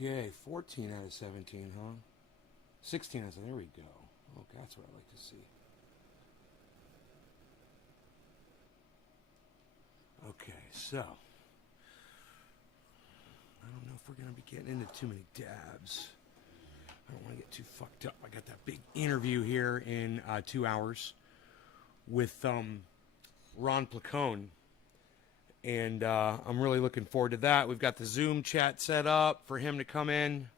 Okay, 14 out of 17, huh? 16 out of 17. There we go. Okay, that's what I like to see. Okay, so I don't know if we're going to be getting into too many dabs. I don't want to get too fucked up. I got that big interview here in 2 hours with Ron Placone. And I'm really looking forward to that. We've got the Zoom chat set up for him to come in.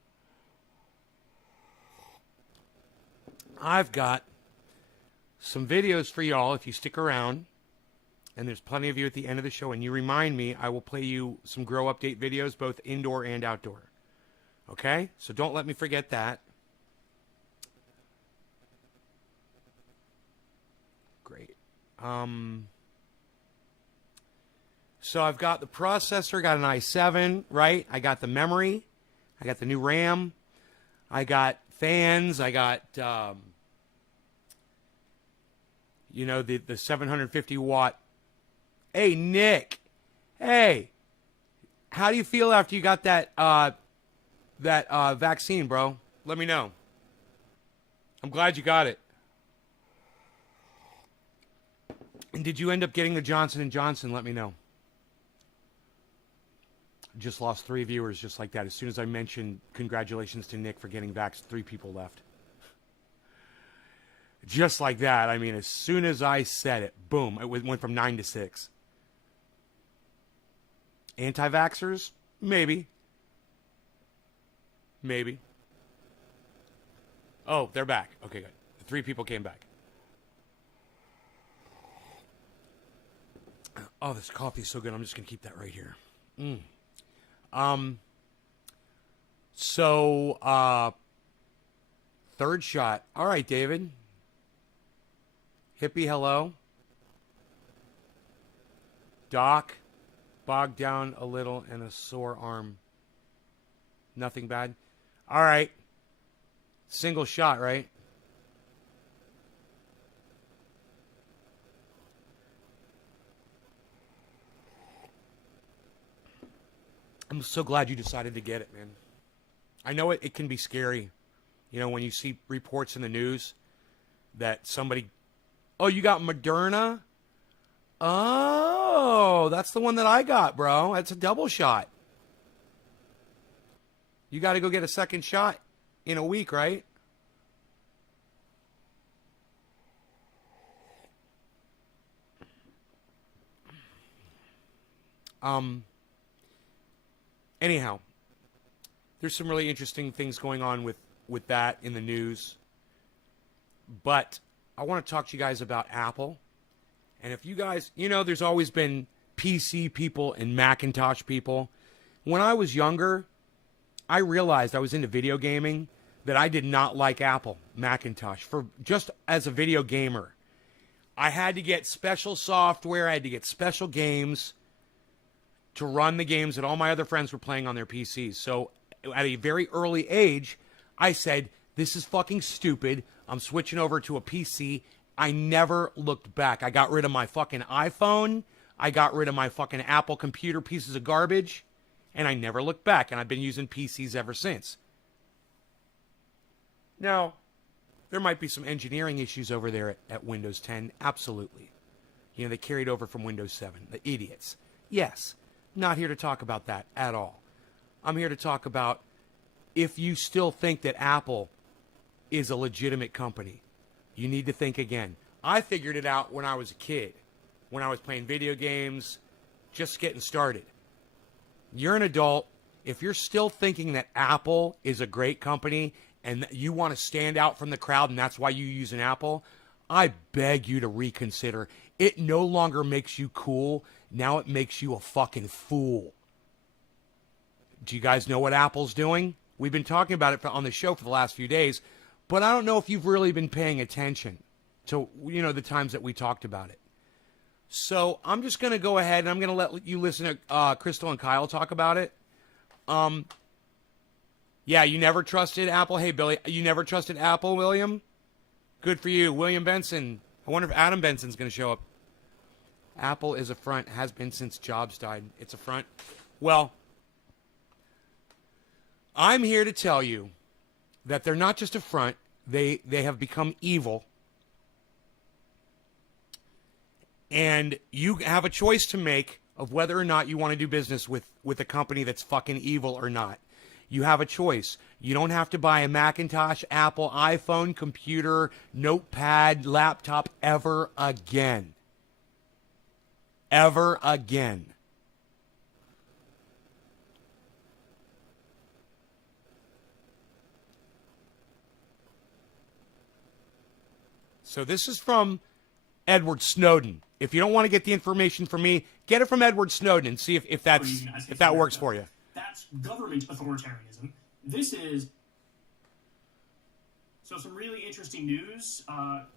I've got some videos for y'all if you stick around. And there's plenty of you at the end of the show. And you remind me, I will play you some grow update videos, both indoor and outdoor. Okay? So don't let me forget that. Great. So I've got the processor, got an i7, right? I got the memory. I got the new RAM. I got fans. I got, the 750 watt. Hey, Nick. Hey. How do you feel after you got that vaccine, bro? Let me know. I'm glad you got it. And did you end up getting the Johnson & Johnson? Let me know. Just lost 3 viewers just like that. As soon as I mentioned congratulations to Nick for getting vaxxed, 3 people left. Just like that. I mean, as soon as I said it, boom, it went from 9 to 6. Anti-vaxxers? Maybe. Maybe. Oh, they're back. Okay, good. The 3 people came back. Oh, this coffee is so good. I'm just going to keep that right here. Third shot. All right, David. Hippie, hello. Doc, bogged down a little and a sore arm. Nothing bad. All right. Single shot, right? I'm so glad you decided to get it, man. I know it can be scary. You know, when you see reports in the news that somebody... Oh, you got Moderna? Oh, that's the one that I got, bro. That's a double shot. You got to go get a second shot in a week, right? Anyhow, there's some really interesting things going on with that in the news. But I want to talk to you guys about Apple. And if you guys, there's always been PC people and Macintosh people. When I was younger, I realized I was into video gaming that I did not like Apple Macintosh for just as a video gamer. I had to get special software. I had to get special games to run the games that all my other friends were playing on their PCs. So at a very early age, I said, this is fucking stupid. I'm switching over to a PC. I never looked back. I got rid of my fucking iPhone. I got rid of my fucking Apple computer pieces of garbage. And I never looked back. And I've been using PCs ever since. Now, there might be some engineering issues over there at Windows 10. Absolutely. They carried over from Windows 7. The idiots. Yes. Not here to talk about that at all. I'm here to talk about if you still think that Apple is a legitimate company, you need to think again. I figured it out when I was a kid, when I was playing video games, just getting started. You're an adult. If you're still thinking that Apple is a great company and that you want to stand out from the crowd and that's why you use an Apple, I beg you to reconsider. It no longer makes you cool. Now it makes you a fucking fool. Do you guys know what Apple's doing? We've been talking about it on the show for the last few days, but I don't know if you've really been paying attention to, the times that we talked about it. So I'm just going to go ahead and I'm going to let you listen to Crystal and Kyle talk about it. Yeah, you never trusted Apple. Hey, Billy, you never trusted Apple, William? Good for you. William Benson. I wonder if Adam Benson's going to show up. Apple is a front, has been since Jobs died. It's a front. Well, I'm here to tell you that they're not just a front. They have become evil. And you have a choice to make of whether or not you want to do business with a company that's fucking evil or not. You have a choice. You don't have to buy a Macintosh, Apple, iPhone, computer, notepad, laptop ever again. Ever again. So this is from Edward Snowden. If you don't want to get the information from me, get it from Edward Snowden and see if that works for you. That's government authoritarianism. This is so some really interesting news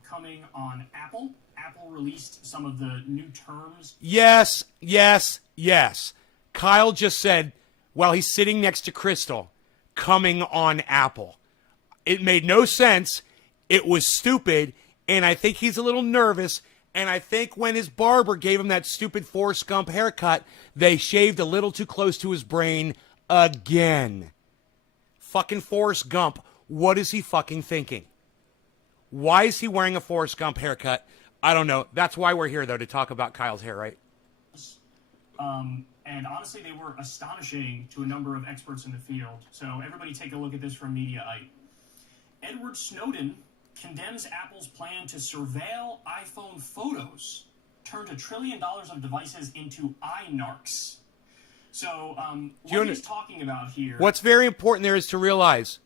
coming on Apple. Apple released some of the new terms. Yes. Kyle just said, while he's sitting next to Crystal, coming on Apple. It made no sense. It was stupid. And I think he's a little nervous. And I think when his barber gave him that stupid Forrest Gump haircut, they shaved a little too close to his brain again. Fucking Forrest Gump. What is he fucking thinking? Why is he wearing a Forrest Gump haircut? I don't know. That's why we're here, though, to talk about Kyle's hair, right? And honestly, they were astonishing to a number of experts in the field. So everybody take a look at this from Mediaite. Edward Snowden condemns Apple's plan to surveil iPhone photos, turned $1 trillion of devices into iNarcs. So what he's talking about here... What's very important there is to realize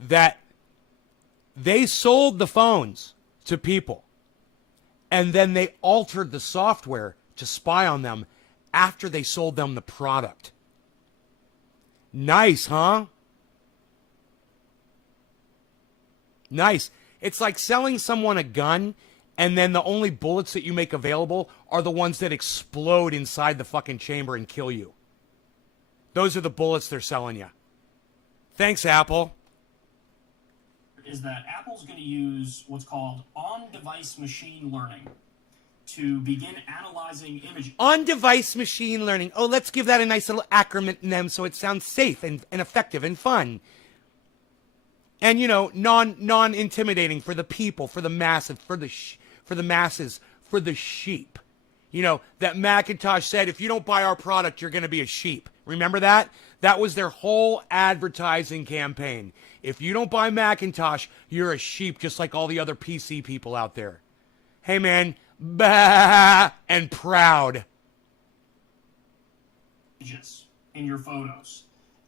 that they sold the phones to people, and then they altered the software to spy on them after they sold them the product. Nice, huh? Nice. It's like selling someone a gun, and then the only bullets that you make available are the ones that explode inside the fucking chamber and kill you. Those are the bullets they're selling you. Thanks, Apple. Is that Apple's going to use what's called on-device machine learning to begin analyzing images. On-device machine learning. Oh, let's give that a nice little acronym so it sounds safe and effective and fun. And, you know, non-intimidating for the people, for the masses, for the sheep. You know, that Macintosh said, if you don't buy our product, you're going to be a sheep. Remember that? That was their whole advertising campaign. If you don't buy Macintosh, you're a sheep, just like all the other PC people out there. Hey, man, bah, and proud. In your photos.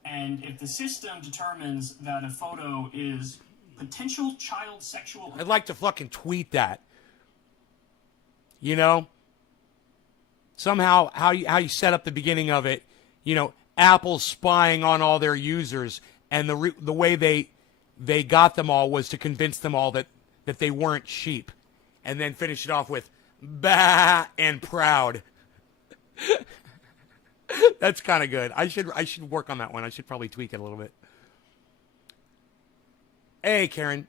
And if the system determines that a photo is potential child sexual... I'd like to fucking tweet that. You know? Somehow, how you set up the beginning of it, you know, Apple's spying on all their users, and the way they got them all was to convince them all that they weren't sheep, and then finish it off with bah and proud. That's kind of good. I should work on that one. I should probably tweak it a little bit. Hey, Karen,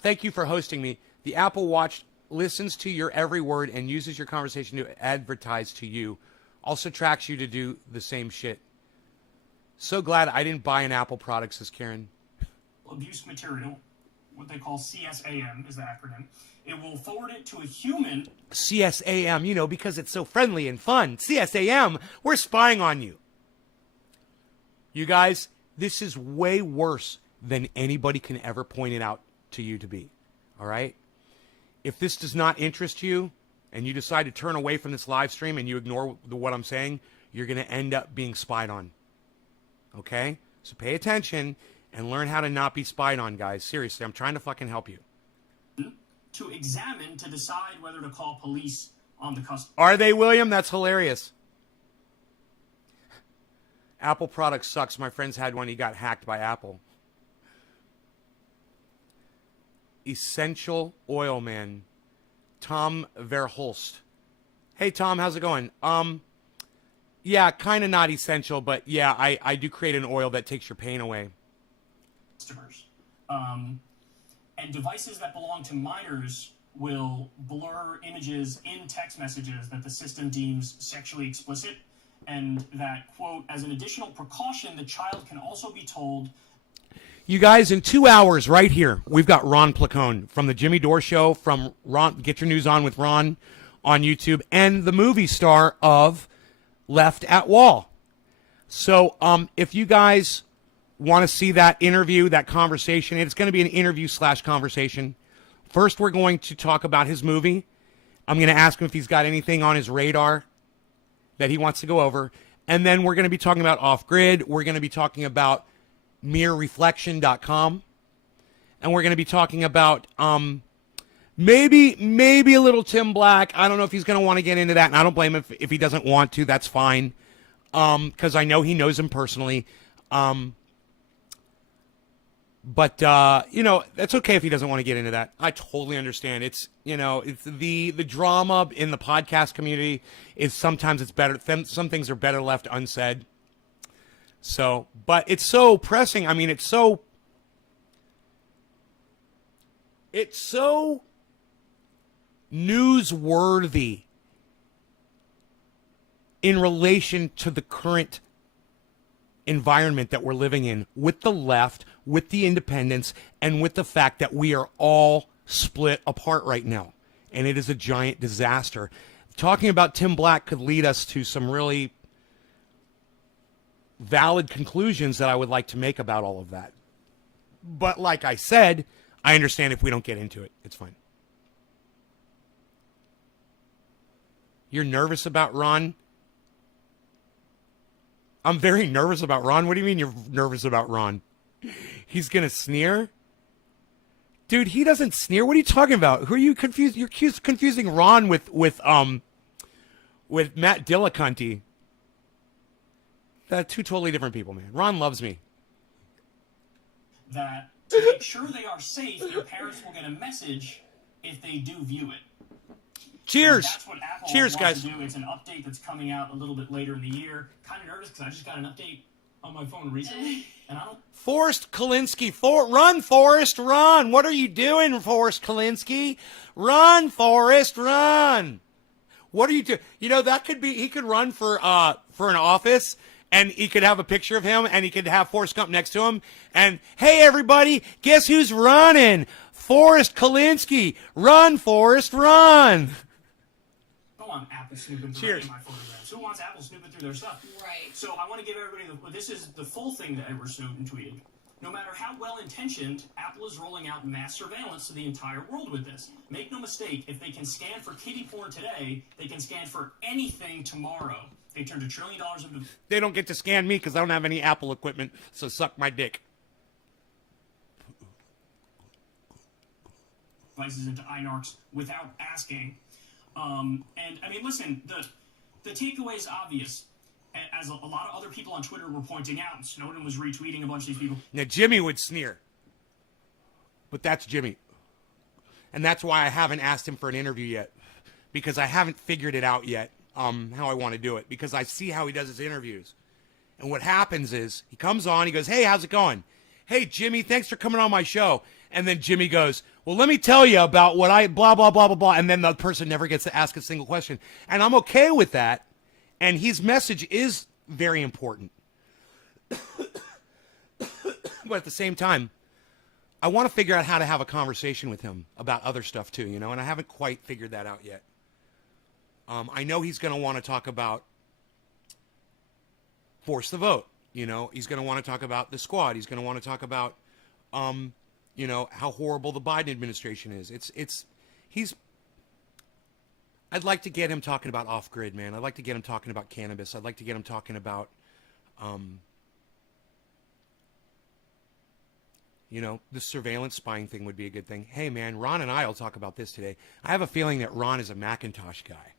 thank you for hosting me. The Apple Watch listens to your every word and uses your conversation to advertise to you. Also tracks you to do the same shit. So glad I didn't buy an Apple product, says Karen. Abuse material, what they call CSAM is the acronym. It will forward it to a human. CSAM, you know, because it's so friendly and fun. CSAM, we're spying on you. You guys, this is way worse than anybody can ever point it out to you to be. All right? If this does not interest you and you decide to turn away from this live stream and you ignore what I'm saying, you're going to end up being spied on. Okay? So pay attention and learn how to not be spied on, guys. Seriously, I'm trying to fucking help you. To examine, to decide whether to call police on the customer. Are they, William? That's hilarious. Apple product sucks. My friends had one. He got hacked by Apple. Essential Oil Man. Tom Verhulst. Hey, Tom, how's it going? Yeah, kind of not essential, but yeah, I do create an oil that takes your pain away. Customers. And devices that belong to minors will blur images in text messages that the system deems sexually explicit and that, quote, as an additional precaution, the child can also be told. You guys, in 2 hours right here, we've got Ron Placone from the Jimmy Dore Show, from Ron, Get Your News On with Ron on YouTube, and the movie star of Left at Wall. So if you guys want to see that interview, that conversation, it's going to be an interview / conversation. First, we're going to talk about his movie. I'm going to ask him if he's got anything on his radar that he wants to go over. And then we're going to be talking about Off-Grid. We're going to be talking about mirrorreflection.com. And we're going to be talking about maybe a little Tim Black. I don't know if he's going to want to get into that, and I don't blame him if he doesn't want to. That's fine, because I know he knows him personally. But that's okay if he doesn't want to get into that. I totally understand. It's the drama in the podcast community is sometimes it's better. Some things are better left unsaid. So, but it's so pressing. I mean, it's so newsworthy in relation to the current environment that we're living in with the left, with the independents, and with the fact that we are all split apart right now. And it is a giant disaster. Talking about Tim Black could lead us to some really valid conclusions that I would like to make about all of that. But like I said, I understand if we don't get into it. It's fine. You're nervous about Ron? I'm very nervous about Ron. What do you mean you're nervous about Ron? He's going to sneer? Dude, he doesn't sneer. What are you talking about? Who are you confused? You're confusing Ron with Matt Dillacunty. They're two totally different people, man. Ron loves me. That to make sure they are safe, their parents will get a message if they do view it. Cheers. So that's what Apple Cheers, wants guys. to do. It's an update that's coming out a little bit later in the year. Kind of nervous because I just got an update on my phone recently, and I don't. Forrest Kalinsky. Run, Forrest, run. What are you doing, Forrest Kalinsky? Run, Forrest, run. What are you doing? That could be, he could run for an office, and he could have a picture of him, and he could have Forrest Gump next to him. And, hey, everybody, guess who's running? Forrest Kalinsky. Run, Forrest, run. Go on, Apple snooping through any of my photographs. Who wants Apple snooping through their stuff? Right. So I want to give everybody this is the full thing that Edward Snowden tweeted. No matter how well-intentioned, Apple is rolling out mass surveillance to the entire world with this. Make no mistake, if they can scan for kiddie porn today, they can scan for anything tomorrow. They turned $1 trillion into... They don't get to scan me because I don't have any Apple equipment, so suck my dick. Devices into iNarcs without asking. And, I mean, listen, the takeaway is obvious. As a lot of other people on Twitter were pointing out, and Snowden was retweeting a bunch of these people. Now, Jimmy would sneer. But that's Jimmy. And that's why I haven't asked him for an interview yet. Because I haven't figured it out yet, how I want to do it. Because I see how he does his interviews. And what happens is, he comes on, he goes, hey, how's it going? Hey, Jimmy, thanks for coming on my show. And then Jimmy goes, well, let me tell you about what I blah, blah, blah, blah, blah. And then the person never gets to ask a single question. And I'm okay with that. And his message is very important. But at the same time, I want to figure out how to have a conversation with him about other stuff too, and I haven't quite figured that out yet. I know he's going to want to talk about force the vote. He's going to want to talk about the squad. He's going to want to talk about, how horrible the Biden administration is. I'd like to get him talking about off-grid, man. I'd like to get him talking about cannabis. I'd like to get him talking about, the surveillance spying thing would be a good thing. Hey, man, Ron and I will talk about this today. I have a feeling that Ron is a Macintosh guy.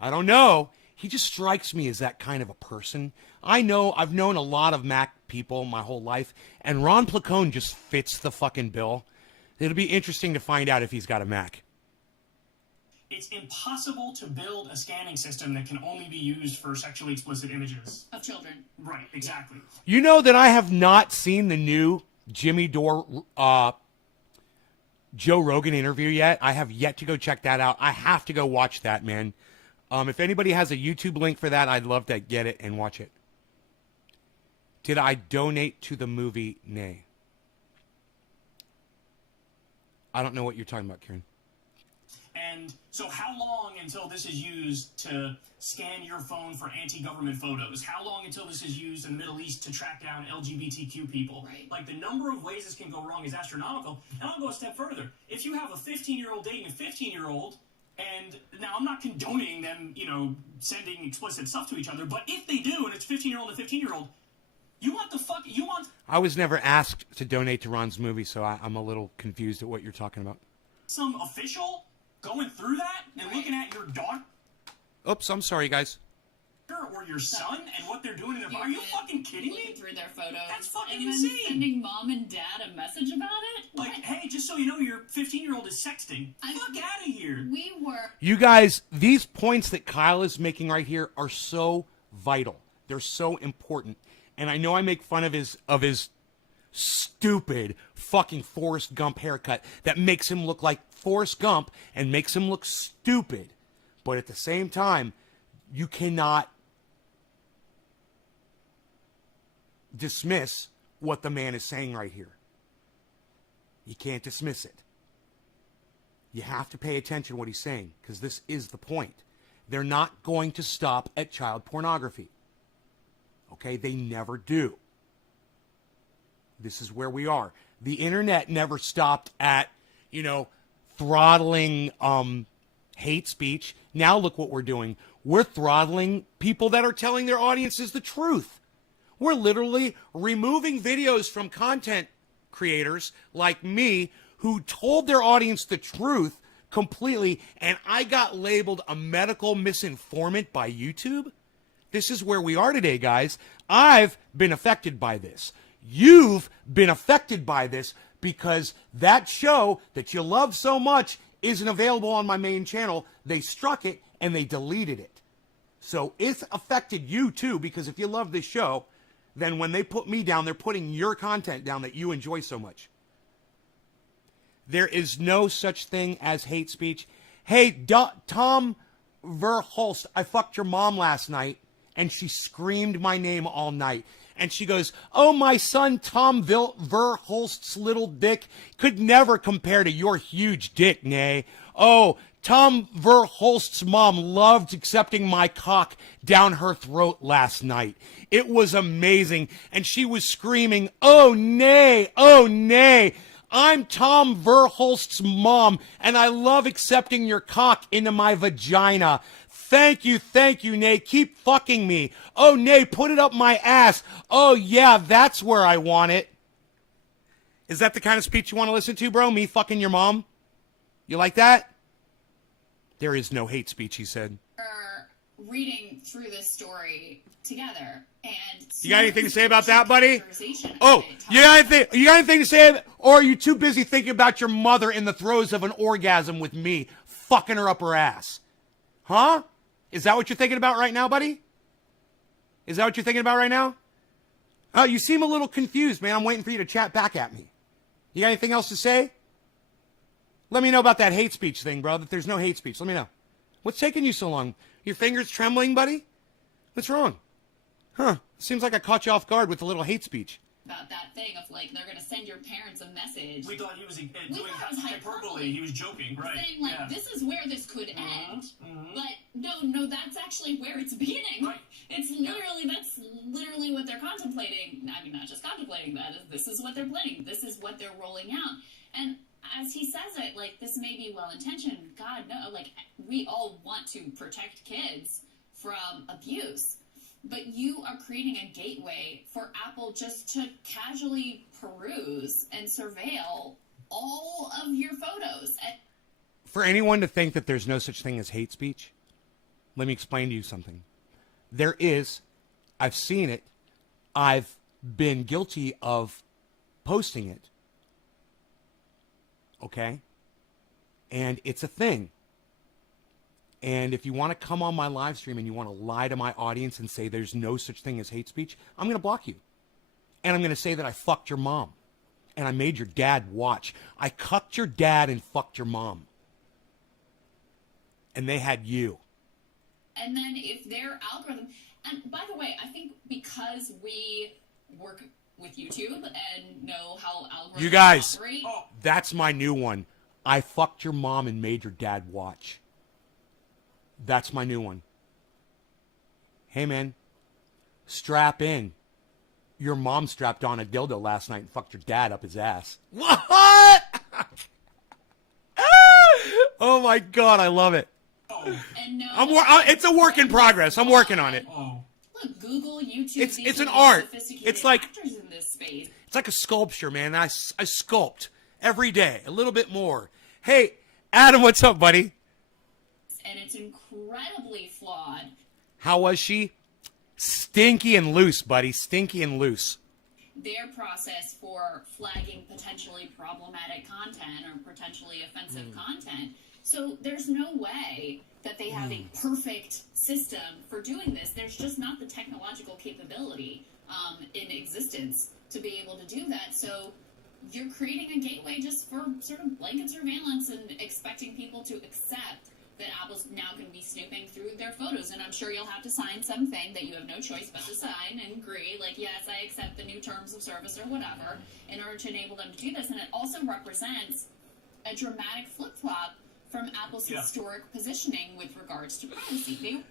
I don't know. He just strikes me as that kind of a person. I've known a lot of Mac people my whole life, and Ron Placone just fits the fucking bill. It'll be interesting to find out if he's got a Mac. It's impossible to build a scanning system that can only be used for sexually explicit images. Of children. Right, exactly. You know that I have not seen the new Jimmy Dore, Joe Rogan interview yet. I have yet to go check that out. I have to go watch that, man. If anybody has a YouTube link for that, I'd love to get it and watch it. Did I donate to the movie? Nay. I don't know what you're talking about, Karen. And so how long until this is used to scan your phone for anti-government photos? How long until this is used in the Middle East to track down LGBTQ people? Right. Like, the number of ways this can go wrong is astronomical. And I'll go a step further. If you have a 15-year-old dating a 15-year-old, and now I'm not condoning them, sending explicit stuff to each other, but if they do, and it's 15-year-old and 15-year-old, you want. I was never asked to donate to Ron's movie, so I'm a little confused at what you're talking about. Some official going through that and looking at your daughter Oops, I'm sorry, guys. or your son and what they're doing in their... Are you fucking kidding Looking me? through their photos. That's fucking and then insane. sending mom and dad a message about it? Like, What? hey, just so you know, your 15-year-old is sexting. Fuck out of here. We were... You guys, these points that Kyle is making right here are so vital. They're so important. And I know I make fun of his stupid fucking Forrest Gump haircut that makes him look like Forrest Gump and makes him look stupid. But at the same time, you cannot dismiss what the man is saying right here. You can't dismiss it. You have to pay attention to what he's saying, because this is the point. They're not going to stop at child pornography. Okay? They never do. This is where we are. The internet never stopped at, throttling hate speech. Now look what we're doing. We're throttling people that are telling their audiences the truth. We're literally removing videos from content creators like me who told their audience the truth completely, and I got labeled a medical misinformant by YouTube. This is where we are today, guys. I've been affected by this. You've been affected by this because that show that you love so much isn't available on my main channel. They struck it and they deleted it. So it's affected you too, because if you love this show, then when they put me down, they're putting your content down that you enjoy so much. There is no such thing as hate speech. Hey, Tom Verhulst, I fucked your mom last night, and she screamed my name all night. And she goes, oh, my son Tom Verhulst's little dick could never compare to your huge dick, Nay. Oh, Tom Verhulst's mom loved accepting my cock down her throat last night. It was amazing. And she was screaming, oh, nay, oh, nay. I'm Tom Verhulst's mom, and I love accepting your cock into my vagina. Thank you, Nay. Keep fucking me. Oh, Nay, put it up my ass. Oh, yeah, that's where I want it. Is that the kind of speech you want to listen to, bro? Me fucking your mom? You like that? There is no hate speech, he said. Reading through this story together, and you got anything to say about that, buddy? Oh, you got anything to say? Or are you too busy thinking about your mother in the throes of an orgasm with me, fucking her up her ass? Huh? Is that what you're thinking about right now, buddy? Is that what you're thinking about right now? Oh, you seem a little confused, man. I'm waiting for you to chat back at me. You got anything else to say? Let me know about that hate speech thing, bro, that there's no hate speech. Let me know. What's taking you so long? Your fingers trembling, buddy? What's wrong? Huh. Seems like I caught you off guard with a little hate speech. About that thing of, like, they're going to send your parents a message. We thought he was doing thought it was hyperbole. He was joking, right? Saying, like, this is where this could end. But, no, that's actually where it's beginning. Right. That's literally what they're contemplating. I mean, not just contemplating that. This is what they're planning. This is what they're rolling out. And as he says it, like, this may be well-intentioned. God, no. Like, we all want to protect kids from abuse. But you are creating a gateway for Apple just to casually peruse and surveil all of your photos. For anyone to think that there's no such thing as hate speech, let me explain to you something. There is. I've seen it. I've been guilty of posting it. Okay? And it's a thing. And if you want to come on my live stream and you want to lie to my audience and say there's no such thing as hate speech, I'm going to block you. And I'm going to say that I fucked your mom. And I made your dad watch. I cucked your dad and fucked your mom. And they had you. And then if their algorithm, and by the way, I think because we work with YouTube and know how algorithms You guys, operate. that's my new one. I fucked your mom and made your dad watch. That's my new one. Hey, man, strap in. Your mom strapped on a dildo last night and fucked your dad up his ass. What? Oh, my God, I love it. And no, It's a work in progress. I'm working on it. Look, Google, YouTube. It's an art. Sophisticated It's like actors in this space. It's like a sculpture, man. I sculpt every day, a little bit more. Hey, Adam, what's up, buddy? And it's incredibly flawed. How was she? Stinky and loose, buddy. Stinky and loose. Their process for flagging potentially problematic content or potentially offensive content. So there's no way that they have a perfect system for doing this. There's just not the technological capability in existence to be able to do that. So you're creating a gateway just for sort of blanket surveillance and expecting people to accept that Apple's now going to be snooping through their photos. And I'm sure you'll have to sign something that you have no choice but to sign and agree, like, yes, I accept the new terms of service or whatever, in order to enable them to do this. And it also represents a dramatic flip-flop from Apple's historic positioning with regards to privacy.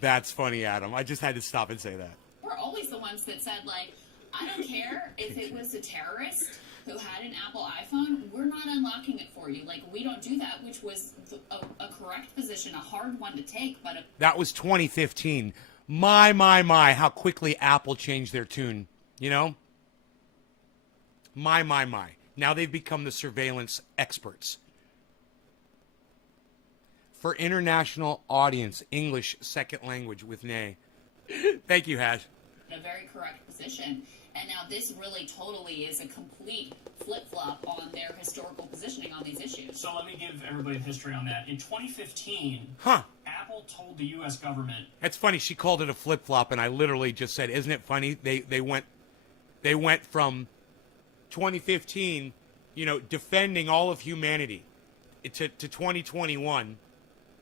That's funny, Adam. I just had to stop and say that. We're always the ones that said, like, I don't care if it was a terrorist who had an Apple iPhone, we're not unlocking it for you. Like, we don't do that, which was a correct position, a hard one to take, but that was 2015. My, how quickly Apple changed their tune, you know? My. Now they've become the surveillance experts. For international audience, English second language with Nay. Thank you, Hash. a very correct position. And now this really totally is a complete flip-flop on their historical positioning on these issues. So let me give everybody the history on that. In 2015, Apple told the U.S. government... That's funny. She called it a flip-flop, and I literally just said, isn't it funny? They went from 2015, defending all of humanity to 2021.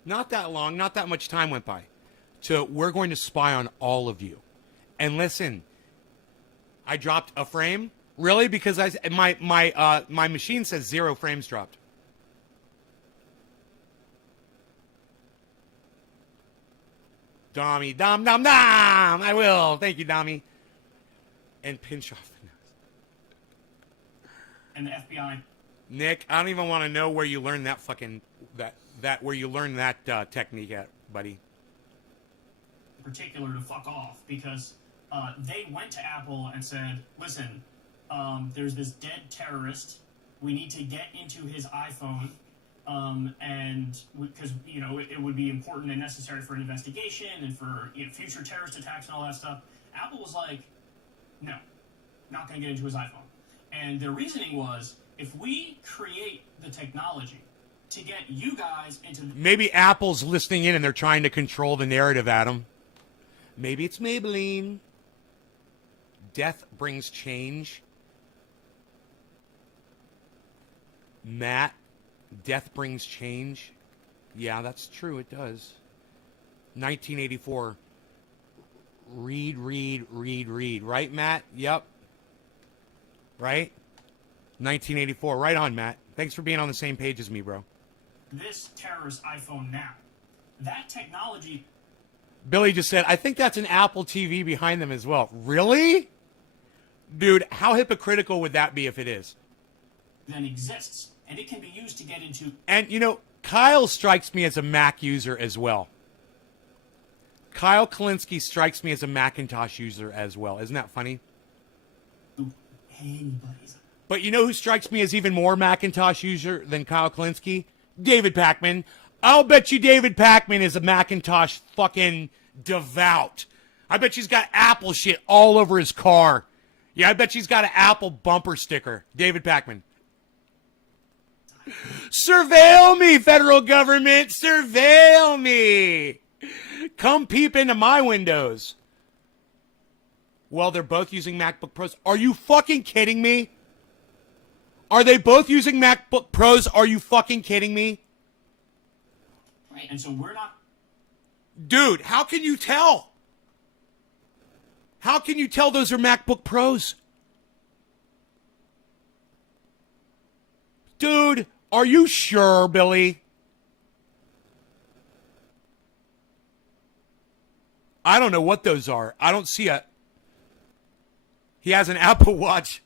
Not that long, not that much time went by. To we're going to spy on all of you. And listen, I dropped a frame. Really? Because my machine says 0 frames dropped. Dommy, dom. I will. Thank you, Dommy. And pinch off the nose. And the FBI. Nick, I don't even want to know where you learned that where you learned that technique at, buddy. In particular, to fuck off, because they went to Apple and said, listen, there's this dead terrorist. We need to get into his iPhone, and because it would be important and necessary for an investigation and for future terrorist attacks and all that stuff. Apple was like, no, not going to get into his iPhone. And their reasoning was, if we create the technology to get you guys into... Maybe Apple's listening in and they're trying to control the narrative, Adam. Maybe it's Maybelline. Death brings change. Matt, death brings change. Yeah, that's true. It does. 1984. Read. Right, Matt? Yep. Right? 1984. Right on, Matt. Thanks for being on the same page as me, bro. This terrorist iPhone now. That technology... Billy just said, I think that's an Apple TV behind them as well. Really? Dude, how hypocritical would that be if it is? Then exists, and it can be used to get into... And, Kyle strikes me as a Mac user as well. Kyle Kalinske strikes me as a Macintosh user as well. Isn't that funny? Anybody's... But you know who strikes me as even more Macintosh user than Kyle Kalinske? David Pacman. I'll bet you David Pacman is a Macintosh fucking devout. I bet she's got Apple shit all over his car. Yeah, I bet she's got an Apple bumper sticker. David Pacman. Surveil me, federal government. Surveil me. Come peep into my windows. Well, they're both using MacBook Pros. Are you fucking kidding me? Are they both using MacBook Pros? Are you fucking kidding me? Right? Right. And so we're not. Dude, how can you tell? How can you tell those are MacBook Pros? Dude, are you sure, Billy? I don't know what those are. I don't see a... He has an Apple Watch.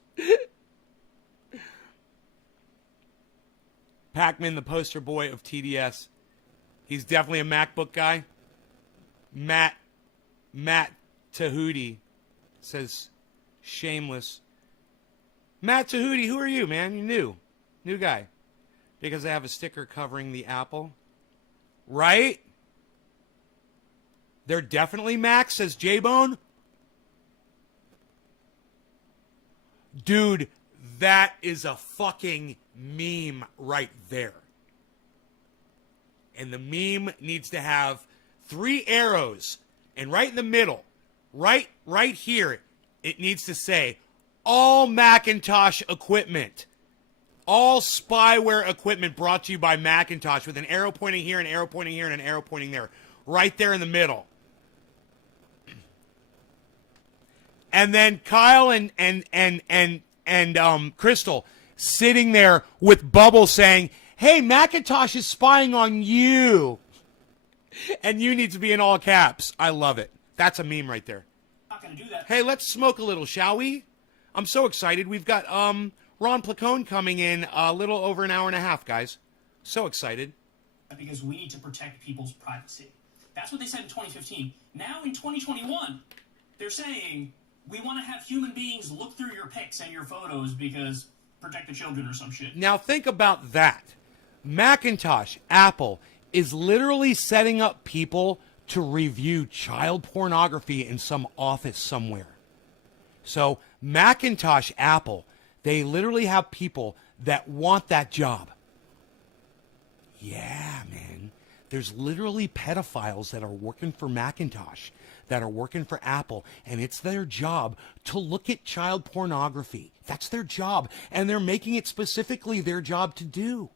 Pac-Man, the poster boy of TDS. He's definitely a MacBook guy. Matt Tahuti says, shameless. Matt Tahuti, who are you, man? You're new guy. Because I have a sticker covering the Apple. Right? They're definitely Macs, says J-Bone. Dude, that is a fucking meme right there. And the meme needs to have 3 arrows. And right in the middle, right here, it needs to say, all Macintosh equipment. All spyware equipment brought to you by Macintosh, with an arrow pointing here, an arrow pointing here, and an arrow pointing there. Right there in the middle. And then Kyle and Crystal sitting there with Bubble saying, hey, Macintosh is spying on you. And you need to be in all caps. I love it. That's a meme right there. Not going to do that. Hey, let's smoke a little, shall we? I'm so excited. We've got Ron Placone coming in a little over an hour and a half, guys. So excited. Because we need to protect people's privacy. That's what they said in 2015. Now in 2021, they're saying we want to have human beings look through your pics and your photos because protect the children or some shit. Now think about that. Macintosh, Apple, is literally setting up people to review child pornography in some office somewhere. So Macintosh, Apple, they literally have people that want that job. Yeah, man. There's literally pedophiles that are working for Macintosh, that are working for Apple, and it's their job to look at child pornography. That's their job, and they're making it specifically their job to do.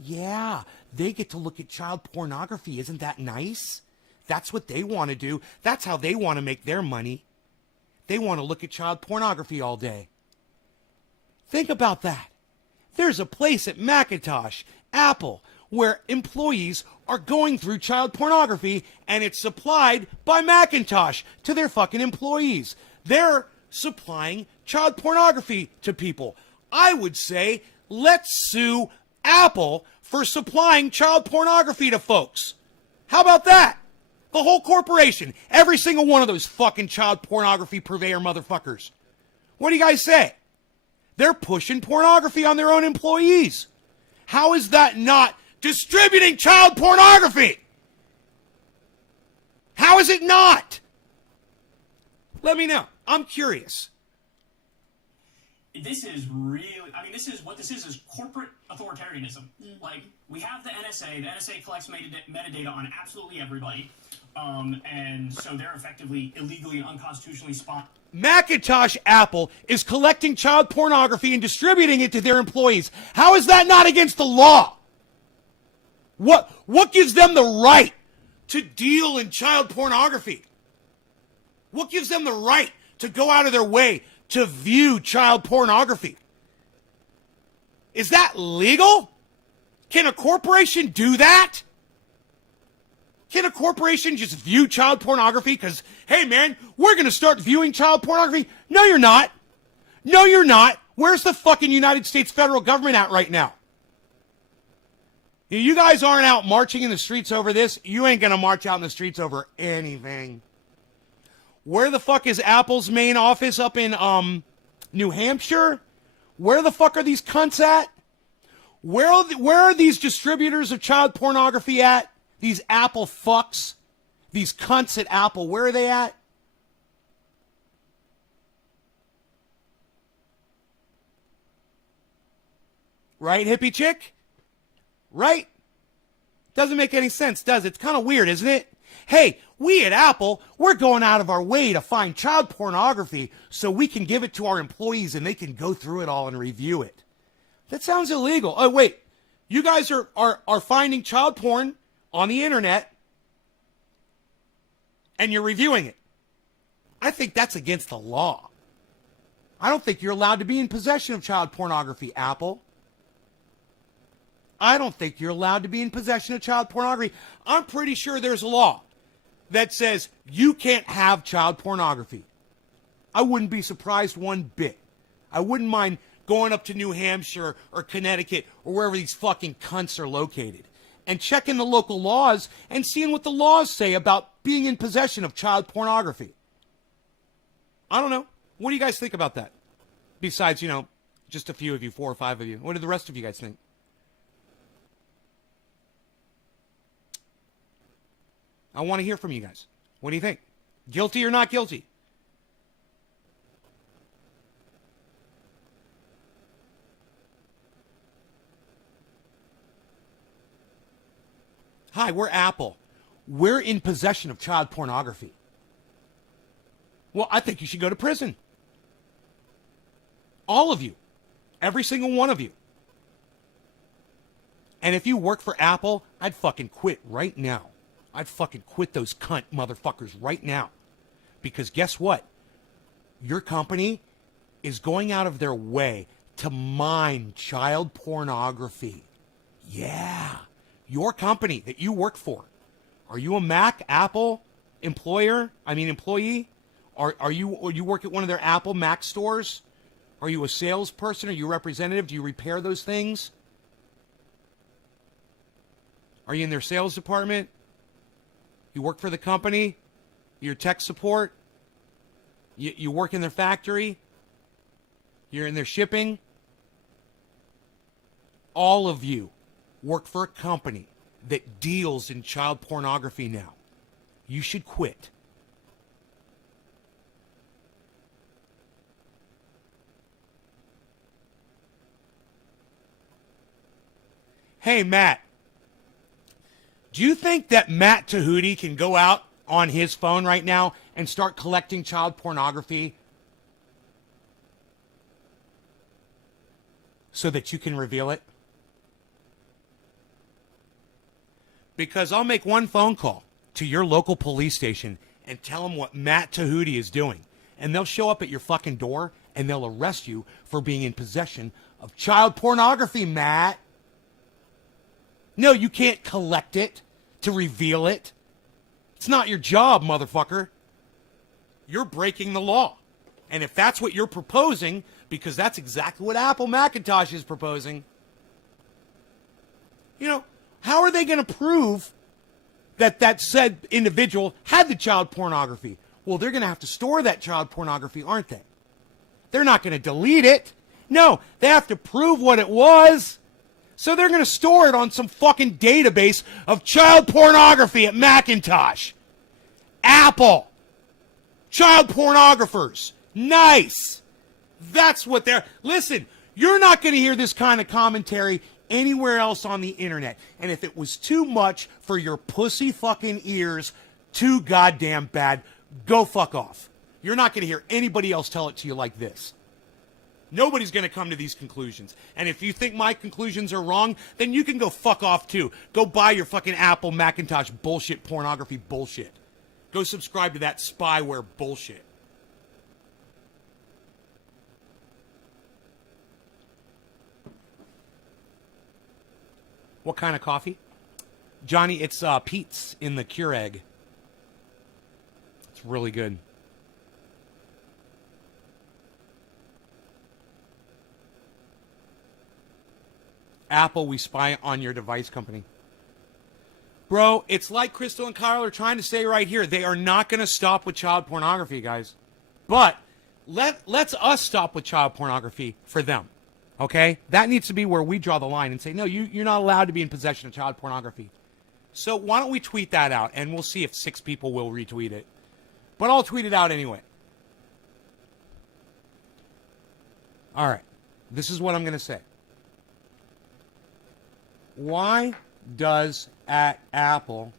Yeah, they get to look at child pornography. Isn't that nice? That's what they want to do. That's how they want to make their money. They want to look at child pornography all day. Think about that. There's a place at Macintosh, Apple, where employees are going through child pornography, and it's supplied by Macintosh to their fucking employees. They're supplying child pornography to people. I would say, let's sue Apple for supplying child pornography to folks. How about that? The whole corporation. Every single one of those fucking child pornography purveyor motherfuckers. What do you guys say? They're pushing pornography on their own employees. How is that not distributing child pornography? How is it not? Let me know. I'm curious. This is really, this is corporate authoritarianism. Like, we have the NSA. The NSA collects metadata on absolutely everybody. And so they're effectively illegally and unconstitutionally Macintosh Apple is collecting child pornography and distributing it to their employees. How is that not against the law? What gives them the right to deal in child pornography? What gives them the right to go out of their way to view child pornography? Is that legal? Can a corporation do that? Can a corporation just view child pornography because, hey man, we're going to start viewing child pornography? No, you're not. No, you're not. Where's the fucking United States federal government at right now? You guys aren't out marching in the streets over this. You ain't going to march out in the streets over anything. Where the fuck is Apple's main office up in New Hampshire? Where the fuck are these cunts at? Where are these distributors of child pornography at? These Apple fucks? These cunts at Apple, where are they at? Right, hippie chick? Right? Doesn't make any sense, does it? It's kind of weird, isn't it? Hey, we at Apple, we're going out of our way to find child pornography so we can give it to our employees and they can go through it all and review it. That sounds illegal. Oh, wait. You guys are finding child porn on the internet and you're reviewing it. I think that's against the law. I don't think you're allowed to be in possession of child pornography, Apple. I don't think you're allowed to be in possession of child pornography. I'm pretty sure there's a law that says you can't have child pornography. I wouldn't be surprised one bit. I wouldn't mind going up to New Hampshire or Connecticut or wherever these fucking cunts are located and checking the local laws and seeing what the laws say about being in possession of child pornography. I don't know. What do you guys think about that? Besides, just a few of you, 4 or 5 of you. What do the rest of you guys think? I want to hear from you guys. What do you think? Guilty or not guilty? Hi, we're Apple. We're in possession of child pornography. Well, I think you should go to prison. All of you. Every single one of you. And if you work for Apple, I'd fucking quit right now. I'd fucking quit those cunt motherfuckers right now. Because guess what? Your company is going out of their way to mine child pornography. Yeah. Your company that you work for. Are you a Mac, Apple employee? Are you work at one of their Apple Mac stores? Are you a salesperson? Are you a representative? Do you repair those things? Are you in their sales department? You work for the company? You're tech support? You work in their factory? You're in their shipping? All of you work for a company that deals in child pornography now. You should quit. Hey, Matt. Do you think that Matt Tahuti can go out on his phone right now and start collecting child pornography so that you can reveal it? Because I'll make one phone call to your local police station and tell them what Matt Tahuti is doing. And they'll show up at your fucking door and they'll arrest you for being in possession of child pornography, Matt. No, you can't collect it to reveal it. It's not your job, motherfucker. You're breaking the law. And if that's what you're proposing, because that's exactly what Apple Macintosh is proposing, how are they going to prove that said individual had the child pornography? Well, they're going to have to store that child pornography, aren't they? They're not going to delete it. No, they have to prove what it was. So they're going to store it on some fucking database of child pornography at Macintosh. Apple. Child pornographers. Nice. That's what they're... Listen, you're not going to hear this kind of commentary anywhere else on the internet. And if it was too much for your pussy fucking ears, too goddamn bad, go fuck off. You're not going to hear anybody else tell it to you like this. Nobody's going to come to these conclusions. And if you think my conclusions are wrong, then you can go fuck off too. Go buy your fucking Apple Macintosh bullshit, pornography bullshit. Go subscribe to that spyware bullshit. What kind of coffee? Johnny, it's Pete's in the Keurig. It's really good. Apple, we spy on your device company. Bro, it's like Crystal and Kyle are trying to say right here. They are not going to stop with child pornography, guys. But let's us stop with child pornography for them. Okay? That needs to be where we draw the line and say, no, you're not allowed to be in possession of child pornography. So why don't we tweet that out, and we'll see if 6 people will retweet it. But I'll tweet it out anyway. All right. This is what I'm going to say. Why does at Apple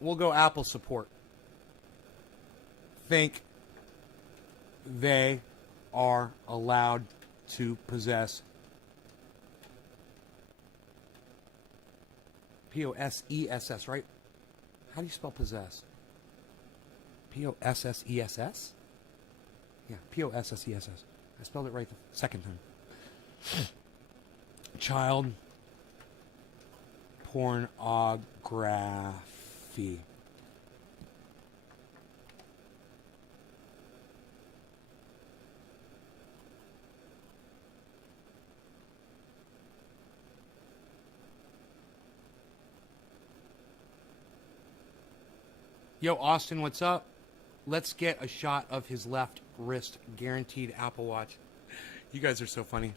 we'll go Apple support think they are allowed to possess Possess, right? How do you spell possess? Possess? Yeah, Possess. I spelled it right the second time. Child pornography. Yo, Austin, what's up? Let's get a shot of his left wrist. Guaranteed Apple Watch. You guys are so funny.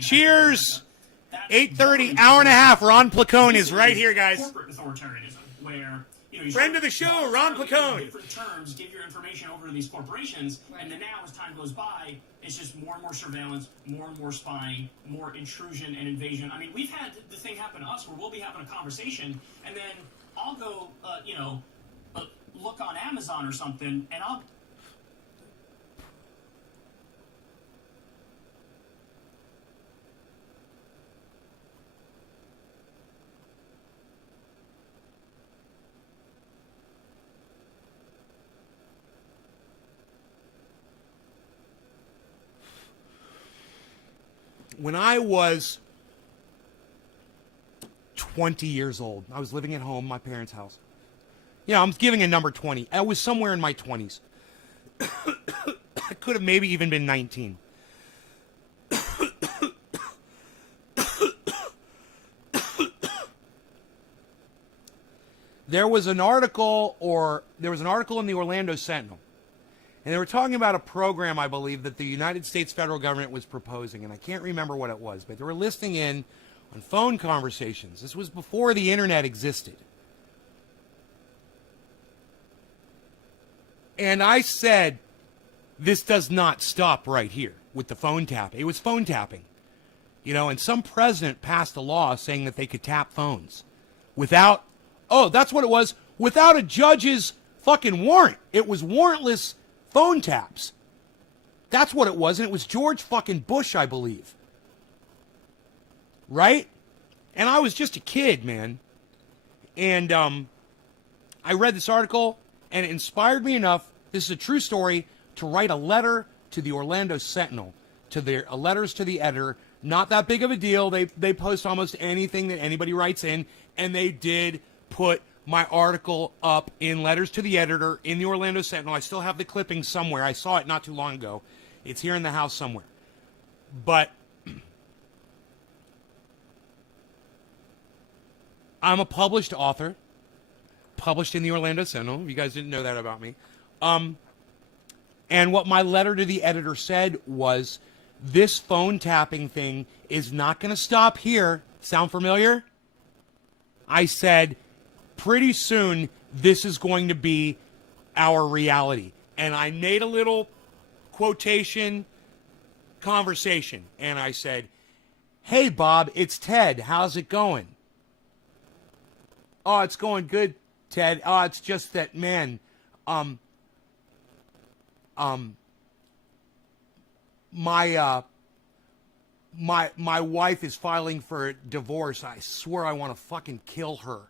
Cheers! 8:30, hour and a half. Ron Placone is right here, guys. Corporate authoritarianism, where friend of the show, Ron Placone. Different terms, give your information over to these corporations, and then now, as time goes by, it's just more and more surveillance, more and more spying, more intrusion and invasion. I mean, we've had the thing happen to us where we'll be having a conversation, and then I'll go, look on Amazon or something, and I'll. When I was 20 years old, I was living at home, my parents' house. Yeah, I'm giving a number 20. I was somewhere in my 20s. I could have maybe even been 19. There was an article in the Orlando Sentinel. And they were talking about a program, I believe, that the United States federal government was proposing. And I can't remember what it was, but they were listening in on phone conversations. This was before the internet existed. And I said, this does not stop right here with the phone tapping. It was phone tapping. And some president passed a law saying that they could tap phones without, that's what it was, without a judge's fucking warrant. It was warrantless phone taps. That's what it was, and it was George fucking Bush, I believe. Right? And I was just a kid, man. And I read this article, and it inspired me enough, this is a true story, to write a letter to the Orlando Sentinel, to their letters to the editor. Not that big of a deal. They post almost anything that anybody writes in, and they did put my article up in letters to the editor in the Orlando Sentinel. I still have the clipping somewhere. I saw it not too long ago. It's here in the house somewhere. But I'm a published author, published in the Orlando Sentinel. You guys didn't know that about me. And what my letter to the editor said was, this phone tapping thing is not going to stop here. Sound familiar? I said, pretty soon, this is going to be our reality. And I made a little quotation conversation. And I said, hey, Bob, it's Ted. How's it going? Oh, it's going good, Ted. Oh, it's just that, man, my wife is filing for a divorce. I swear I want to fucking kill her.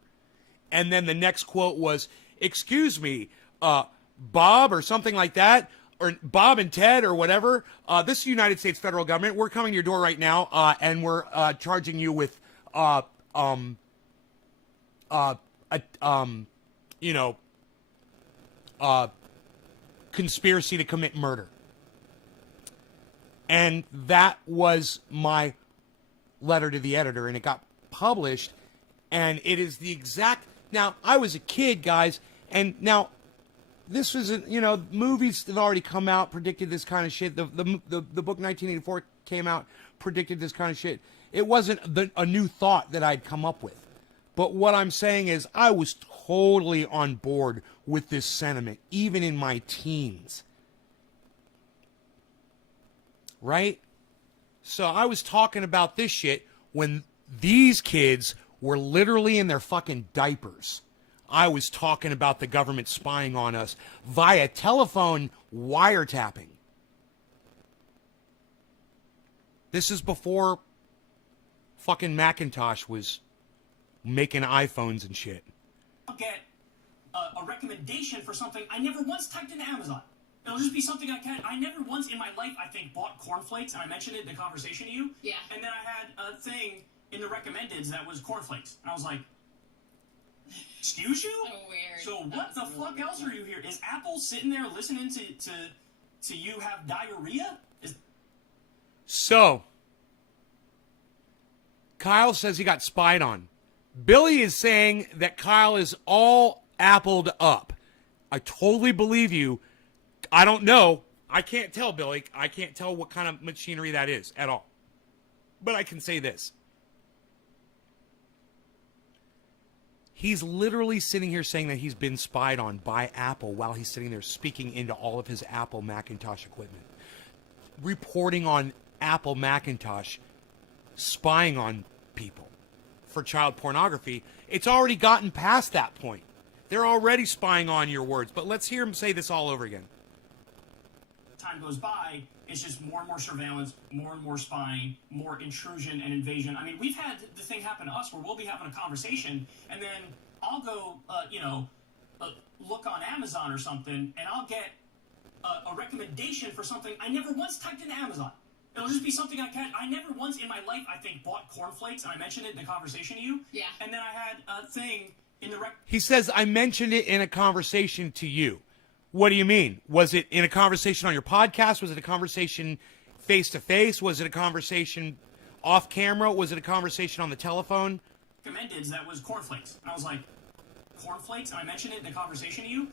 And then the next quote was, excuse me, Bob, or something like that, or Bob and Ted, or whatever. This is the United States federal government. We're coming to your door right now, and we're charging you with, conspiracy to commit murder. And that was my letter to the editor, and it got published, and it is the exact. Now, I was a kid, guys, and now this was, movies have already come out, predicted this kind of shit. The book 1984 came out, predicted this kind of shit. It wasn't a new thought that I'd come up with. But what I'm saying is I was totally on board with this sentiment, even in my teens. Right? So I was talking about this shit when these kids were literally in their fucking diapers. I was talking about the government spying on us via telephone wiretapping. This is before fucking Macintosh was making iPhones and shit. I'll get a recommendation for something I never once typed into Amazon. It'll just be something I never once in my life, I think, bought cornflakes, and I mentioned it in the conversation to you. Yeah. And then I had a thing in the recommendeds that was cornflakes. And I was like, excuse you? So weird. So what the fuck else are you here? Is Apple sitting there listening to you have diarrhea? So, Kyle says he got spied on. Billy is saying that Kyle is all appled up. I totally believe you. I don't know. I can't tell, Billy. I can't tell what kind of machinery that is at all. But I can say this. He's literally sitting here saying that he's been spied on by Apple while he's sitting there speaking into all of his Apple Macintosh equipment. Reporting on Apple Macintosh spying on people for child pornography. It's already gotten past that point. They're already spying on your words. But let's hear him say this all over again. Time goes by, it's just more and more surveillance, more and more spying, more intrusion and invasion. I mean, we've had the thing happen to us where we'll be having a conversation, and then I'll go, look on Amazon or something, and I'll get a recommendation for something I never once typed into Amazon. It'll just be something I never once in my life, I think, bought cornflakes, and I mentioned it in the conversation to you. Yeah. And then I had a thing in the He says, I mentioned it in a conversation to you. What do you mean? Was it in a conversation on your podcast? Was it a conversation face-to-face? Was it a conversation off camera? Was it a conversation on the telephone? recommendeds that was cornflakes. And I was like, cornflakes? And I mentioned it in the conversation to you.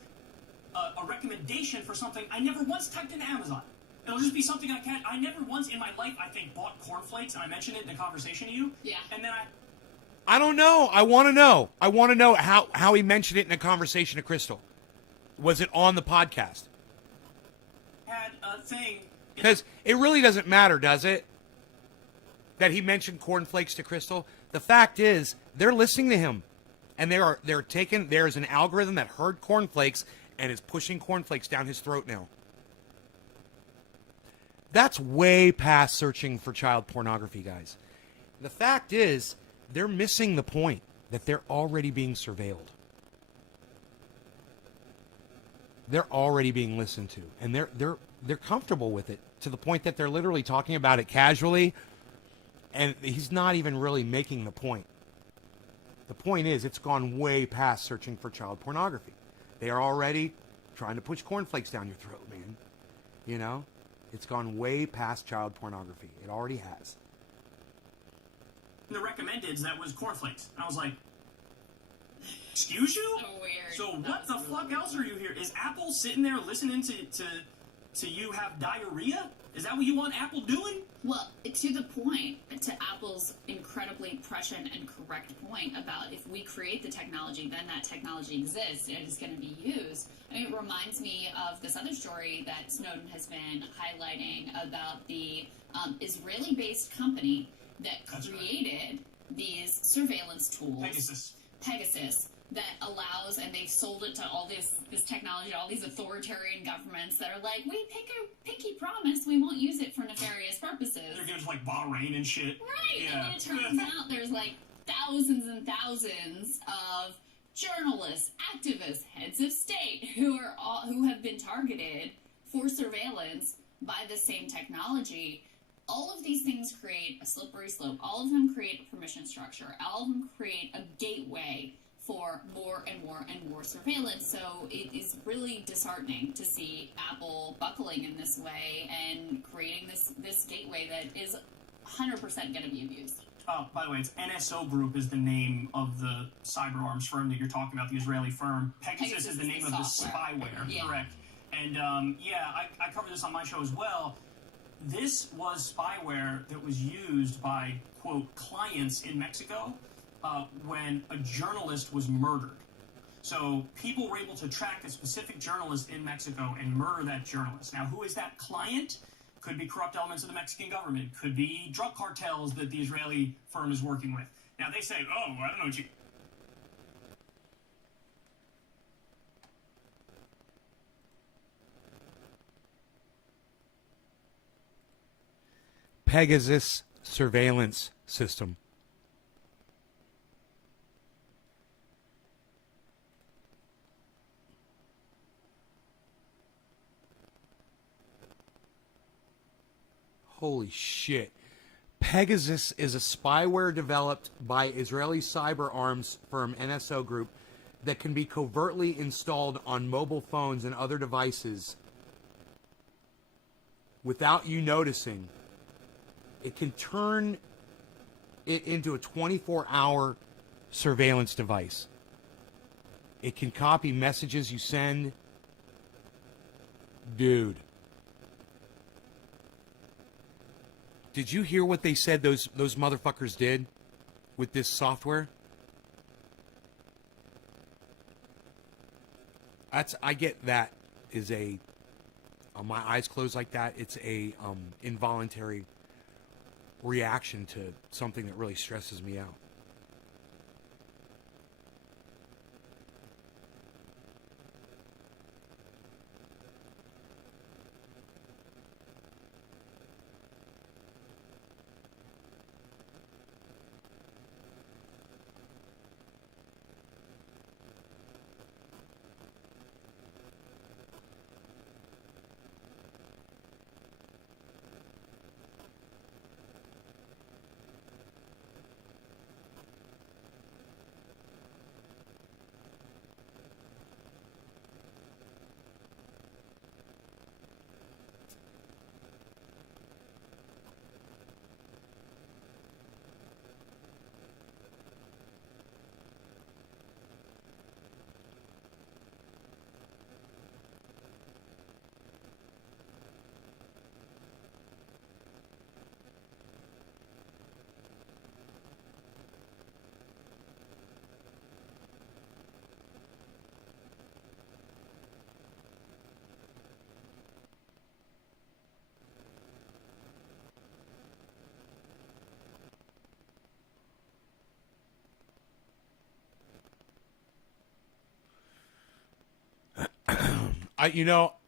A recommendation for something I never once typed into Amazon. It'll just be something I never once in my life, I think, bought cornflakes, and I mentioned it in the conversation to you. Yeah. And then I don't know. I want to know. I want to know how he mentioned it in a conversation to Crystal. Was it on the podcast? had a thing. Because it really doesn't matter, does it? That he mentioned cornflakes to Crystal. The fact is, they're listening to him, and they're taking. There's an algorithm that heard cornflakes and is pushing cornflakes down his throat now. That's way past searching for child pornography, guys. The fact is, they're missing the point that they're already being surveilled. They're already being listened to, and they're comfortable with it to the point that they're literally talking about it casually, and he's not even really making the point. The point is, it's gone way past searching for child pornography. They are already trying to push cornflakes down your throat, man. You know? It's gone way past child pornography. It already has. The recommendeds that was cornflakes. And I was like, excuse you? So weird. So what the fuck else are you here? Is Apple sitting there listening to you have diarrhea? Is that what you want Apple doing? Well, to the point, to Apple's incredibly prescient and correct point about if we create the technology, then that technology exists and is going to be used. I mean, it reminds me of this other story that Snowden has been highlighting about the Israeli-based company that created these surveillance tools. Pegasus. That allows, and they've sold it to all this technology, all these authoritarian governments that are like, we pinky promise we won't use it for nefarious purposes. They're giving like Bahrain and shit. Right, Yeah. and then it turns out there's like thousands and thousands of journalists, activists, heads of state who have been targeted for surveillance by the same technology. All of these things create a slippery slope. All of them create a permission structure. All of them create a gateway for more and more and more surveillance. So it is really disheartening to see Apple buckling in this way and creating this gateway that is 100% going to be abused. By the way, it's NSO Group is the name of the cyber arms firm that you're talking about, the Israeli firm. Pegasus is the name of the spyware, yeah. Correct. And I covered this on my show as well. This was spyware that was used by, quote, clients in Mexico when a journalist was murdered. So people were able to track a specific journalist in Mexico and murder that journalist. Now, who is that client? Could be corrupt elements of the Mexican government. Could be drug cartels that the Israeli firm is working with. Now, they say, oh, I don't know what you... Pegasus surveillance system. Holy shit. Pegasus is a spyware developed by Israeli cyber arms firm NSO Group that can be covertly installed on mobile phones and other devices without you noticing. It can turn it into a 24-hour surveillance device. It can copy messages you send. Dude. Did you hear what they said those motherfuckers did with this software? I get that is a my eyes closed like that. It's a involuntary reaction to something that really stresses me out.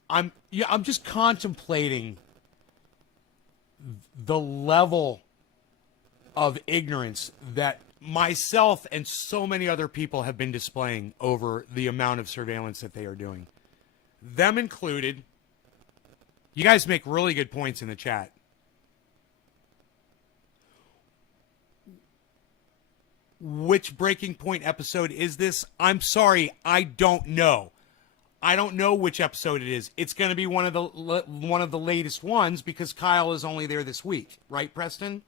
I'm just contemplating the level of ignorance that myself and so many other people have been displaying over the amount of surveillance that they are doing. Them included. You guys make really good points in the chat. Which Breaking Point episode is this? I'm sorry, I don't know. I don't know which episode it is. It's going to be one of the latest ones because Kyle is only there this week, right, Preston?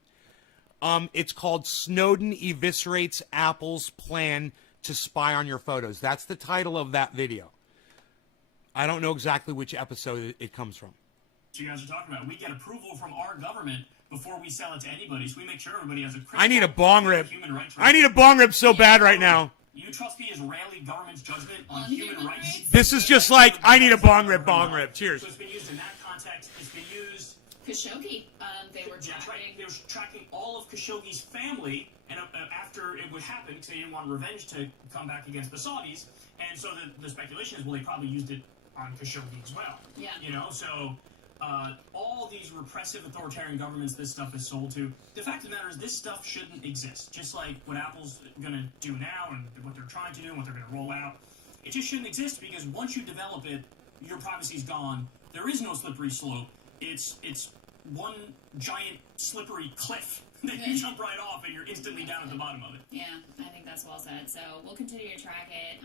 It's called Snowden Eviscerates Apple's Plan to Spy on Your Photos. That's the title of that video. I don't know exactly which episode it comes from. You guys are talking about. We get approval from our government before we sell it to anybody, so we make sure everybody has a I need a bong rip. Human rights. I need a bong rip so bad right now. You trust the Israeli government's judgment on human rights? This is just like, I need a bong rip. Cheers. So it's been used in that context. It's been used... Khashoggi, they were tracking... That's right. They were tracking all of Khashoggi's family, and after it would happen, because they didn't want revenge to come back against the Saudis, and so the speculation is, well, they probably used it on Khashoggi as well. Yeah. You know, so... all these repressive authoritarian governments this stuff is sold to, the fact of the matter is this stuff shouldn't exist. Just like what Apple's going to do now and what they're trying to do and what they're going to roll out. It just shouldn't exist because once you develop it, your privacy's gone. There is no slippery slope. It's one giant slippery cliff that you jump right off and you're instantly down at the bottom of it. Yeah, I think that's well said. So we'll continue to track it.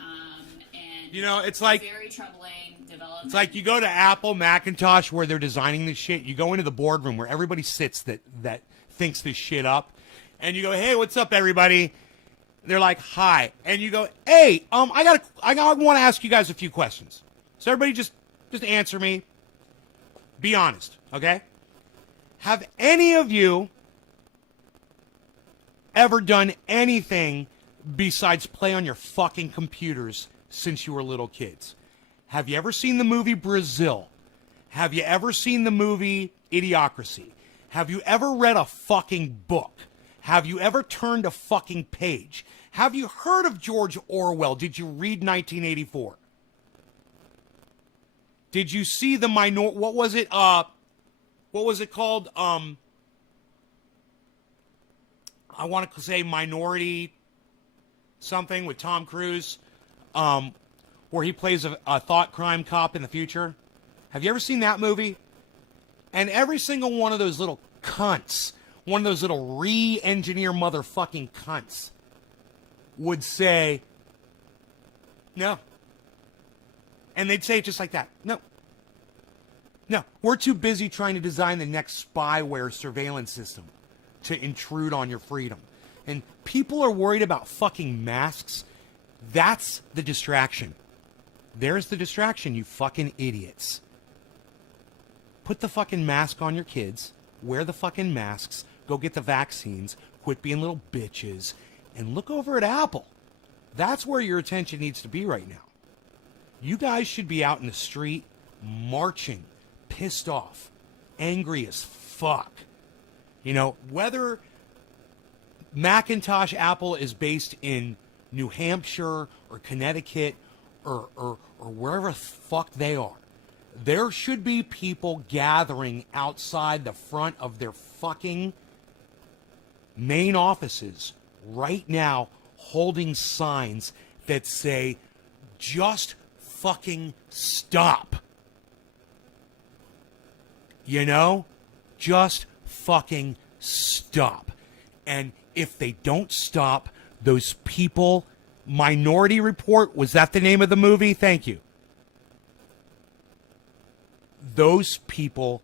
And you know, it's like very troubling development. It's like you go to Apple Macintosh where they're designing this shit. You go into the boardroom where everybody sits that thinks this shit up, and you go, "Hey, what's up, everybody?" They're like, "Hi," and you go, "Hey, I want to ask you guys a few questions." So everybody just answer me. Be honest, okay? Have any of you ever done anything besides play on your fucking computers since you were little kids? Have you ever seen the movie Brazil? Have you ever seen the movie Idiocracy? Have you ever read a fucking book? Have you ever turned a fucking page? Have you heard of George Orwell? Did you read 1984? Did you see the what was it called? I want to say Minority something with Tom Cruise, where he plays a thought crime cop in the future. Have you ever seen that movie? And every single one of those little cunts, one of those little re-engineer motherfucking cunts, would say, no. And they'd say it just like that. No. No. We're too busy trying to design the next spyware surveillance system to intrude on your freedom. And people are worried about fucking masks. That's the distraction. There's the distraction, you fucking idiots. Put the fucking mask on your kids. Wear the fucking masks. Go get the vaccines. Quit being little bitches. And look over at Apple. That's where your attention needs to be right now. You guys should be out in the street marching, pissed off, angry as fuck. You know, whether Macintosh Apple is based in New Hampshire or Connecticut or wherever the fuck they are, there should be people gathering outside the front of their fucking main offices right now holding signs that say, just fucking stop. You know? Just fucking stop. And if they don't stop, those people... Minority Report, was that the name of the movie? Thank you. Those people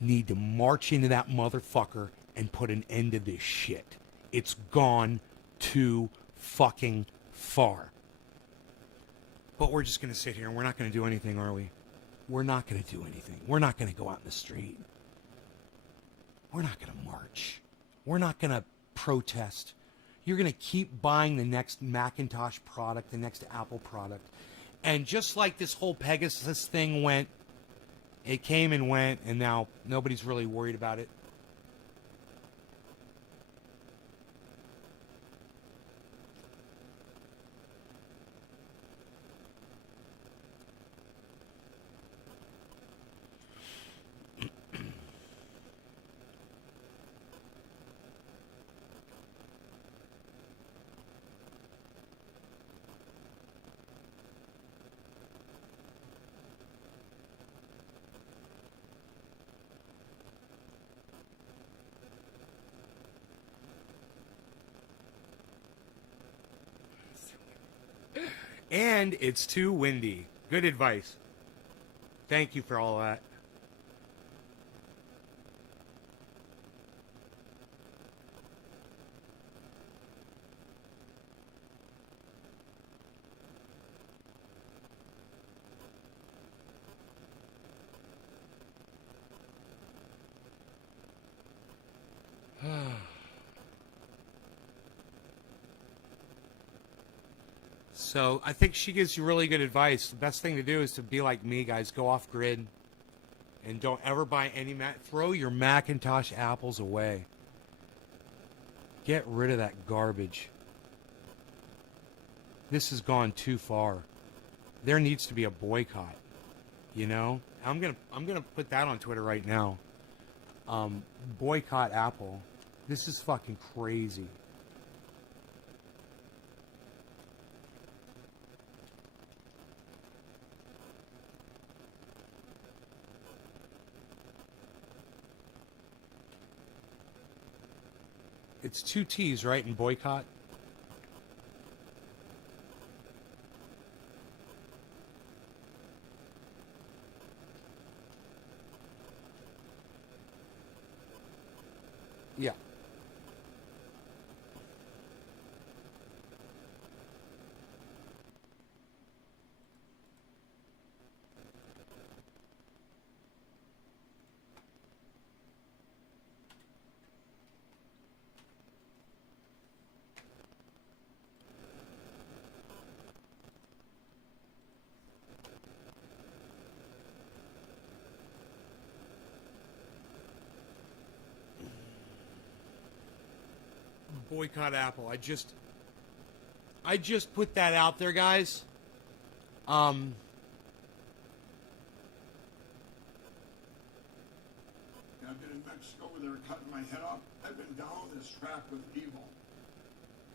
need to march into that motherfucker and put an end to this shit. It's gone too fucking far. But we're just going to sit here and we're not going to do anything, are we? We're not going to do anything. We're not going to go out in the street. We're not going to march. We're not going to protest. You're going to keep buying the next Macintosh product, the next Apple product. And just like this whole Pegasus thing went, it came and went, and now nobody's really worried about it. And it's too windy. Good advice. Thank you for all that. So I think she gives you really good advice. The best thing to do is to be like me, guys. Go off grid and don't ever buy any throw your Macintosh apples away. Get rid of that garbage. This has gone too far. There needs to be a boycott. You know? I'm gonna put that on Twitter right now. Boycott Apple. This is fucking crazy. It's two T's, right, in boycott? Yeah. Boycott Apple. I just put that out there, guys. I've been in Mexico where they were cutting my head off. I've been down this track with evil.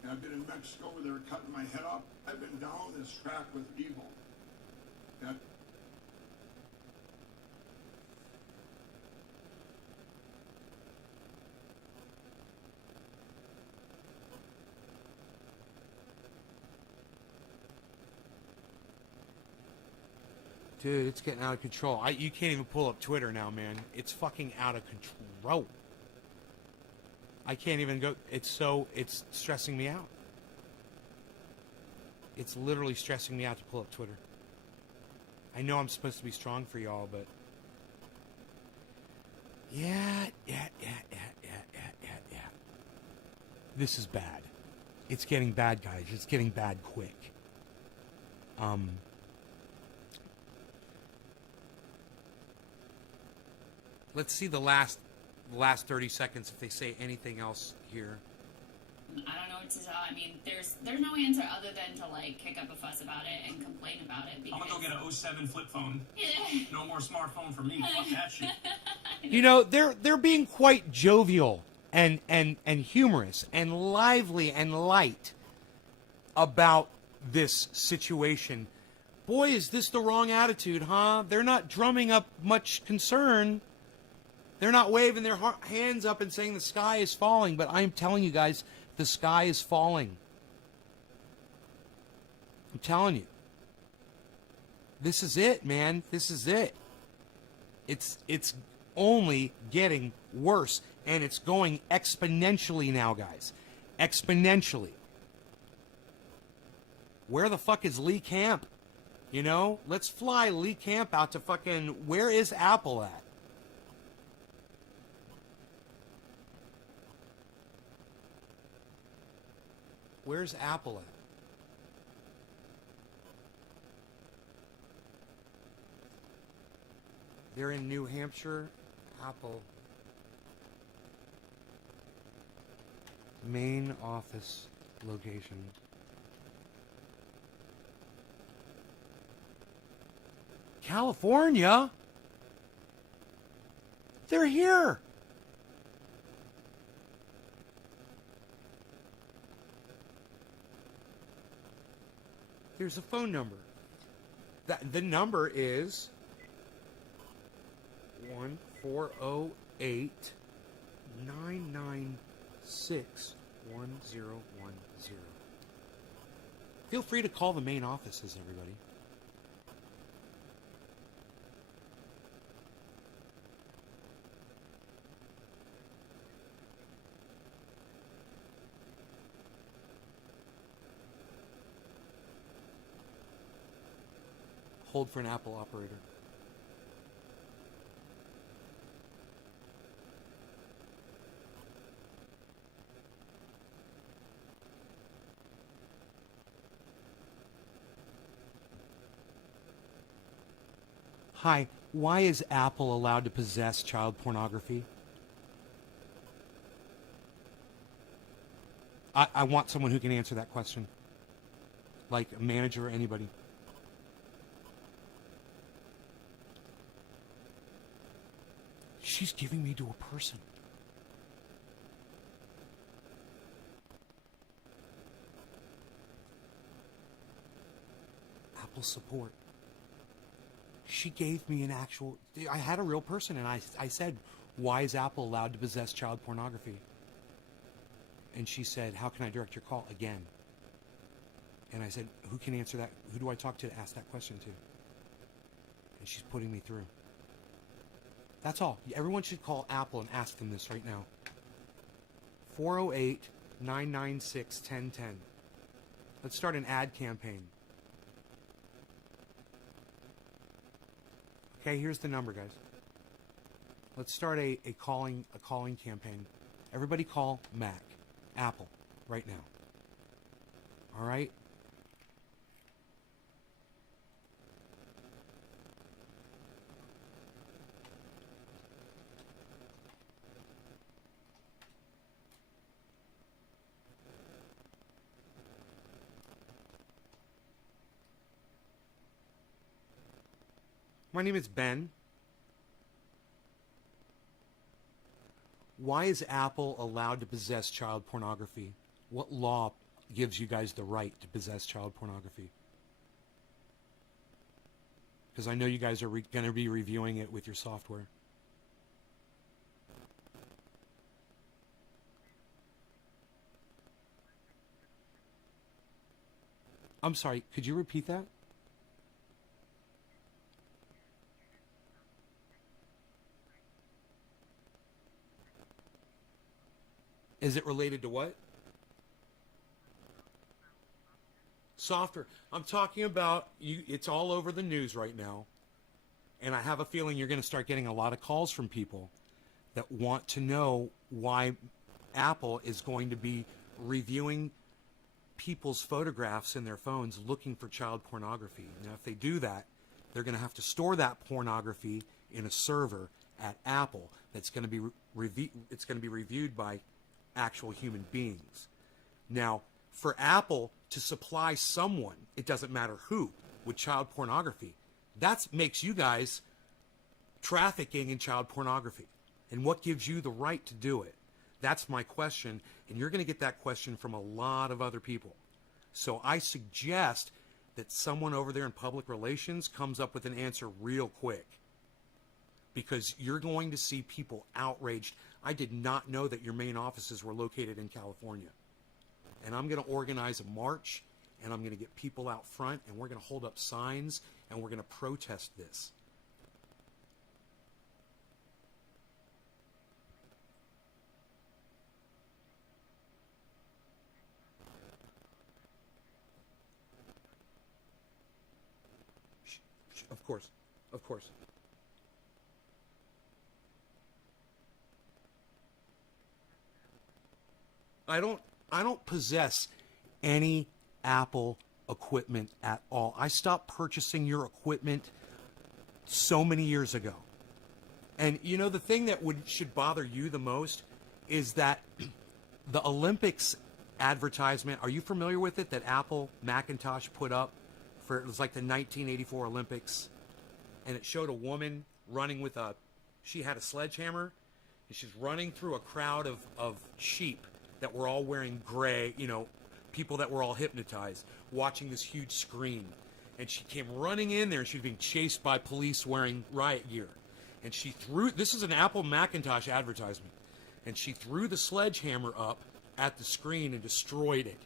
And I've been in Mexico where they were cutting my head up. I've been down this track with evil. That Dude, it's getting out of control. You can't even pull up Twitter now, man. It's fucking out of control. I can't even go. It's stressing me out. It's literally stressing me out to pull up Twitter. I know I'm supposed to be strong for y'all, but yeah. This is bad. It's getting bad, guys. It's getting bad quick. Let's see the last 30 seconds if they say anything else here. I don't know what to tell. I mean, there's no answer other than to like kick up a fuss about it and complain about it. Because... I'm gonna go get a 07 flip phone. Yeah. No more smartphone for me. Fuck that shit. You know, they're being quite jovial and humorous and lively and light about this situation. Boy, is this the wrong attitude, huh? They're not drumming up much concern. They're not waving their hands up and saying the sky is falling, but I'm telling you guys, the sky is falling. I'm telling you. This is it, man. This is it. It's only getting worse, and it's going exponentially now, guys. Exponentially. Where the fuck is Lee Camp? You know? Let's fly Lee Camp out to fucking... Where is Apple at? Where's Apple at? They're in New Hampshire. Apple. Main office location. California? They're here. Here's a phone number. The number is 1-408-996-1010. Feel free to call the main offices, everybody. Hold for an Apple operator. Hi, why is Apple allowed to possess child pornography? I want someone who can answer that question. Like a manager or anybody. She's giving me to a person. Apple support. She gave me an actual... I had a real person, and I said, why is Apple allowed to possess child pornography? And she said, how can I direct your call? Again. And I said, who can answer that? Who do I talk to ask that question to? And she's putting me through. That's all. Everyone should call Apple and ask them this right now. 408-996-1010. Let's start an ad campaign. Okay, here's the number, guys. Let's start a calling campaign. Everybody call Mac, Apple, right now. All right? My name is Ben. Why is Apple allowed to possess child pornography? What law gives you guys the right to possess child pornography? Because I know you guys are going to be reviewing it with your software. I'm sorry, could you repeat that? Is it related to what? Software. I'm talking about you. It's all over the news right now. And I have a feeling you're going to start getting a lot of calls from people that want to know why Apple is going to be reviewing people's photographs in their phones looking for child pornography. Now, if they do that, they're going to have to store that pornography in a server at Apple that's going to be it's going to be reviewed by actual human beings. Now, for Apple to supply someone, it doesn't matter who, with child pornography, that makes you guys trafficking in child pornography. And what gives you the right to do it? That's my question, and you're going to get that question from a lot of other people. So I suggest that someone over there in public relations comes up with an answer real quick, because you're going to see people outraged. I did not know that your main offices were located in California. And I'm going to organize a march, and I'm going to get people out front, and we're going to hold up signs, and we're going to protest this. Of course. Of course. I don't possess any Apple equipment at all. I stopped purchasing your equipment so many years ago. And you know, the thing that should bother you the most is that the Olympics advertisement, are you familiar with it, that Apple Macintosh put up for, it was like the 1984 Olympics, and it showed a woman running with she had a sledgehammer, and she's running through a crowd of sheep that were all wearing gray, you know, people that were all hypnotized, watching this huge screen. And she came running in there, and she was being chased by police wearing riot gear. And she threw, this is an Apple Macintosh advertisement, and she threw the sledgehammer up at the screen and destroyed it.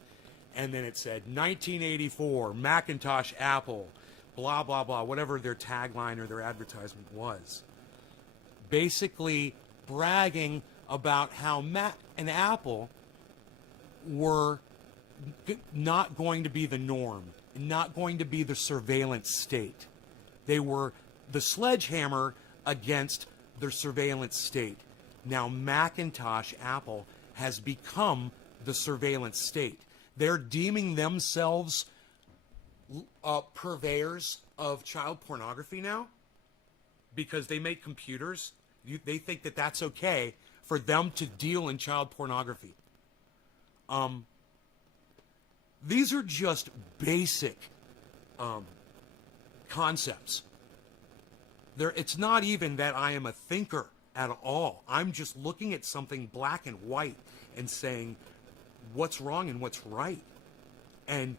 And then it said, 1984, Macintosh Apple, blah, blah, blah, whatever their tagline or their advertisement was. Basically bragging about how Mac and Apple were not going to be the norm, not going to be the surveillance state. They were the sledgehammer against the surveillance state. Now Macintosh Apple has become the surveillance state. They're deeming themselves purveyors of child pornography now because they make computers. They think that that's okay for them to deal in child pornography. These are just basic concepts. It's not even that I am a thinker at all. I'm just looking at something black and white and saying what's wrong and what's right. And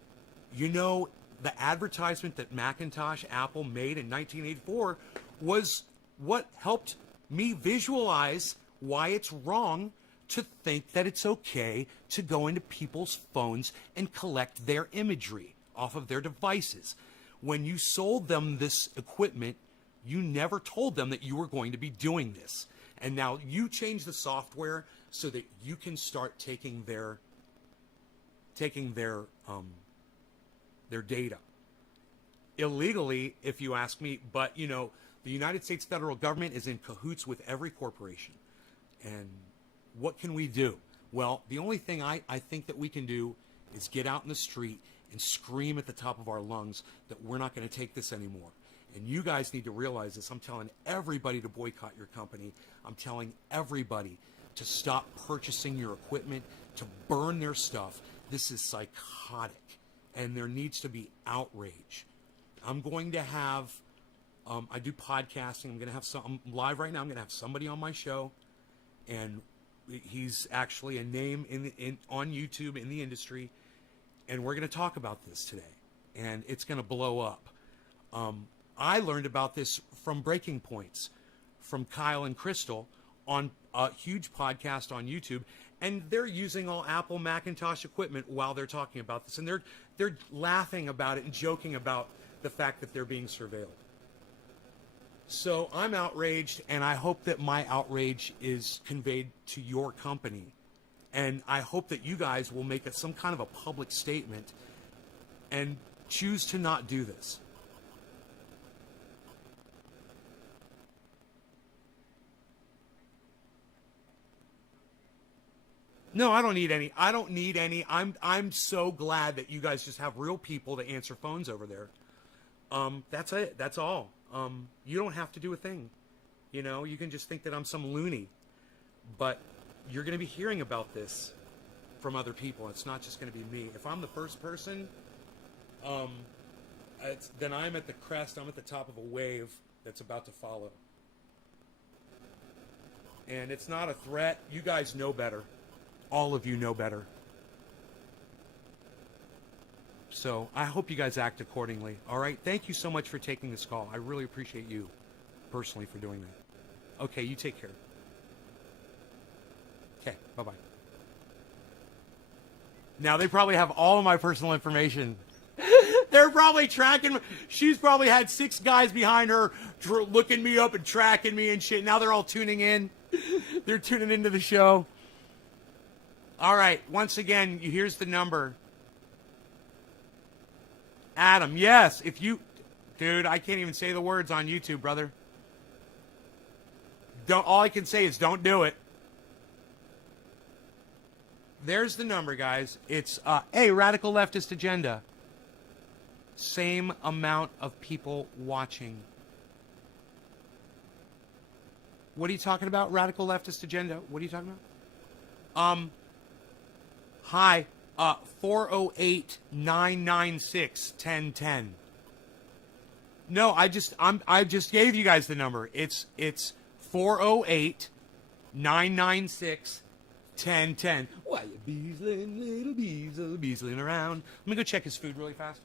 you know, the advertisement that Macintosh Apple made in 1984 was what helped me visualize why it's wrong to think that it's okay to go into people's phones and collect their imagery off of their devices. When you sold them this equipment, you never told them that you were going to be doing this. And now you change the software so that you can start taking their data illegally, if you ask me. But you know, the United States federal government is in cahoots with every corporation. And what can we do? Well, the only thing I think that we can do is get out in the street and scream at the top of our lungs that we're not going to take this anymore. And you guys need to realize this. I'm telling everybody to boycott your company. I'm telling everybody to stop purchasing your equipment, to burn their stuff. This is psychotic, and there needs to be outrage. I'm going to have, I do podcasting. I'm going to have I'm live right now. I'm going to have somebody on my show, and He's actually a name on YouTube in the industry, and we're going to talk about this today, and it's going to blow up. I learned about this from Breaking Points, from Kyle and Crystal on a huge podcast on YouTube, and they're using all Apple Macintosh equipment while they're talking about this, and they're laughing about it and joking about the fact that they're being surveilled. So I'm outraged, and I hope that my outrage is conveyed to your company. And I hope that you guys will make some kind of a public statement and choose to not do this. No, I don't need any. I don't need any. I'm so glad that you guys just have real people to answer phones over there. That's it. That's all. You don't have to do a thing. You know, you can just think that I'm some loony. But you're going to be hearing about this from other people. It's not just going to be me. If I'm the first person, then I'm at the crest. I'm at the top of a wave that's about to follow. And it's not a threat. You guys know better. All of you know better. So I hope you guys act accordingly. All right. Thank you so much for taking this call. I really appreciate you personally for doing that. Okay. You take care. Okay. Bye-bye. Now they probably have all of my personal information. They're probably tracking. She's probably had 6 guys behind her looking me up and tracking me and shit. Now they're all tuning in. They're tuning into the show. All right. Once again, here's the number. Adam, yes, if you... Dude, I can't even say the words on YouTube, brother. All I can say is don't do it. There's the number, guys. It's, Radical Leftist Agenda. Same amount of people watching. What are you talking about, Radical Leftist Agenda? What are you talking about? Hi. 408-996-1010. No, I just gave you guys the number. It's 408-996-1010. Why you beasling, little beasling around? Let me go check his food really fast.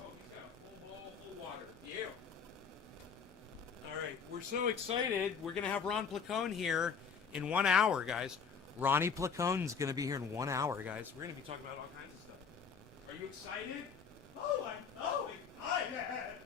Oh, he's got a full bowl full water. Yeah. All right, we're so excited. We're gonna have Ron Placone here in 1 hour, guys. Ronnie Placone's going to be here in 1 hour, guys. We're going to be talking about all kinds of stuff. Are you excited? Oh, I'm so excited!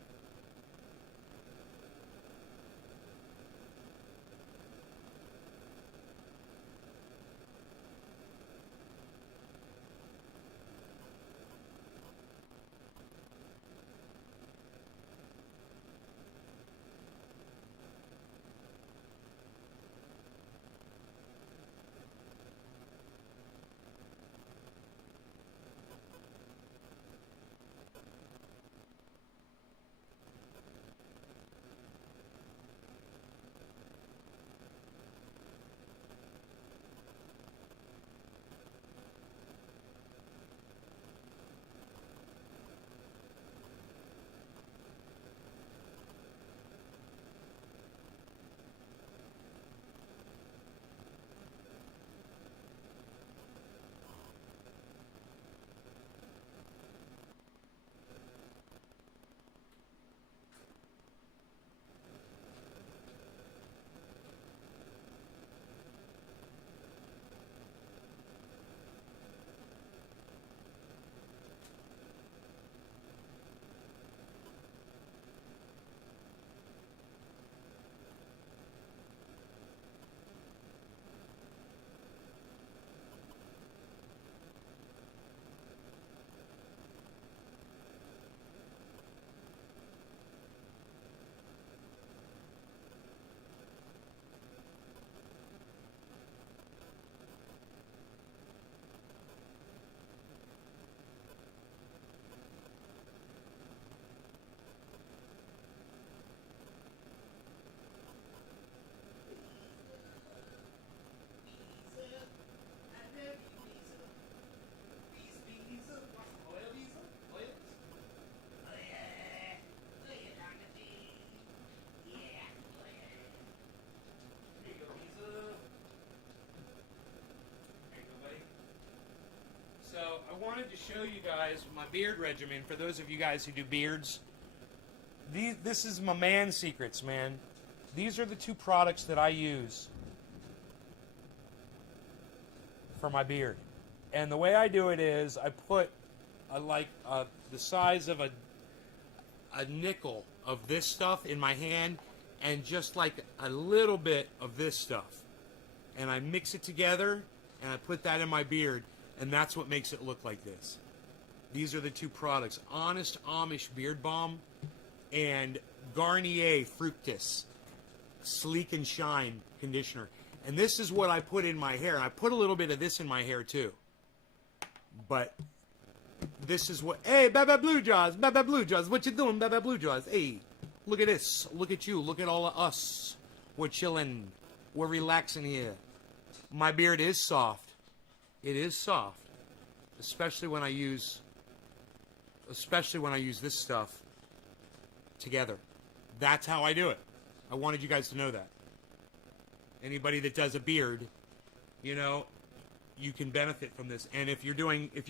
I wanted to show you guys my beard regimen for those of you guys who do beards. This is my man secrets, man. These are the two products that I use for my beard. And the way I do it is I put the size of a nickel of this stuff in my hand and just like a little bit of this stuff. And I mix it together and I put that in my beard, and that's what makes it look like this. These are the two products. Honest Amish Beard Balm and Garnier Fructis Sleek and Shine Conditioner. And this is what I put in my hair. And I put a little bit of this in my hair too. But this is what... Hey, Baba Blue Jaws! Baba Blue Jaws! What you doing, Baba Blue Jaws? Hey, look at this. Look at you. Look at all of us. We're chilling. We're relaxing here. My beard is soft. It is soft. Especially when I use this stuff together. That's how I do it. I wanted you guys to know that. Anybody that does a beard, you know, you can benefit from this. And if you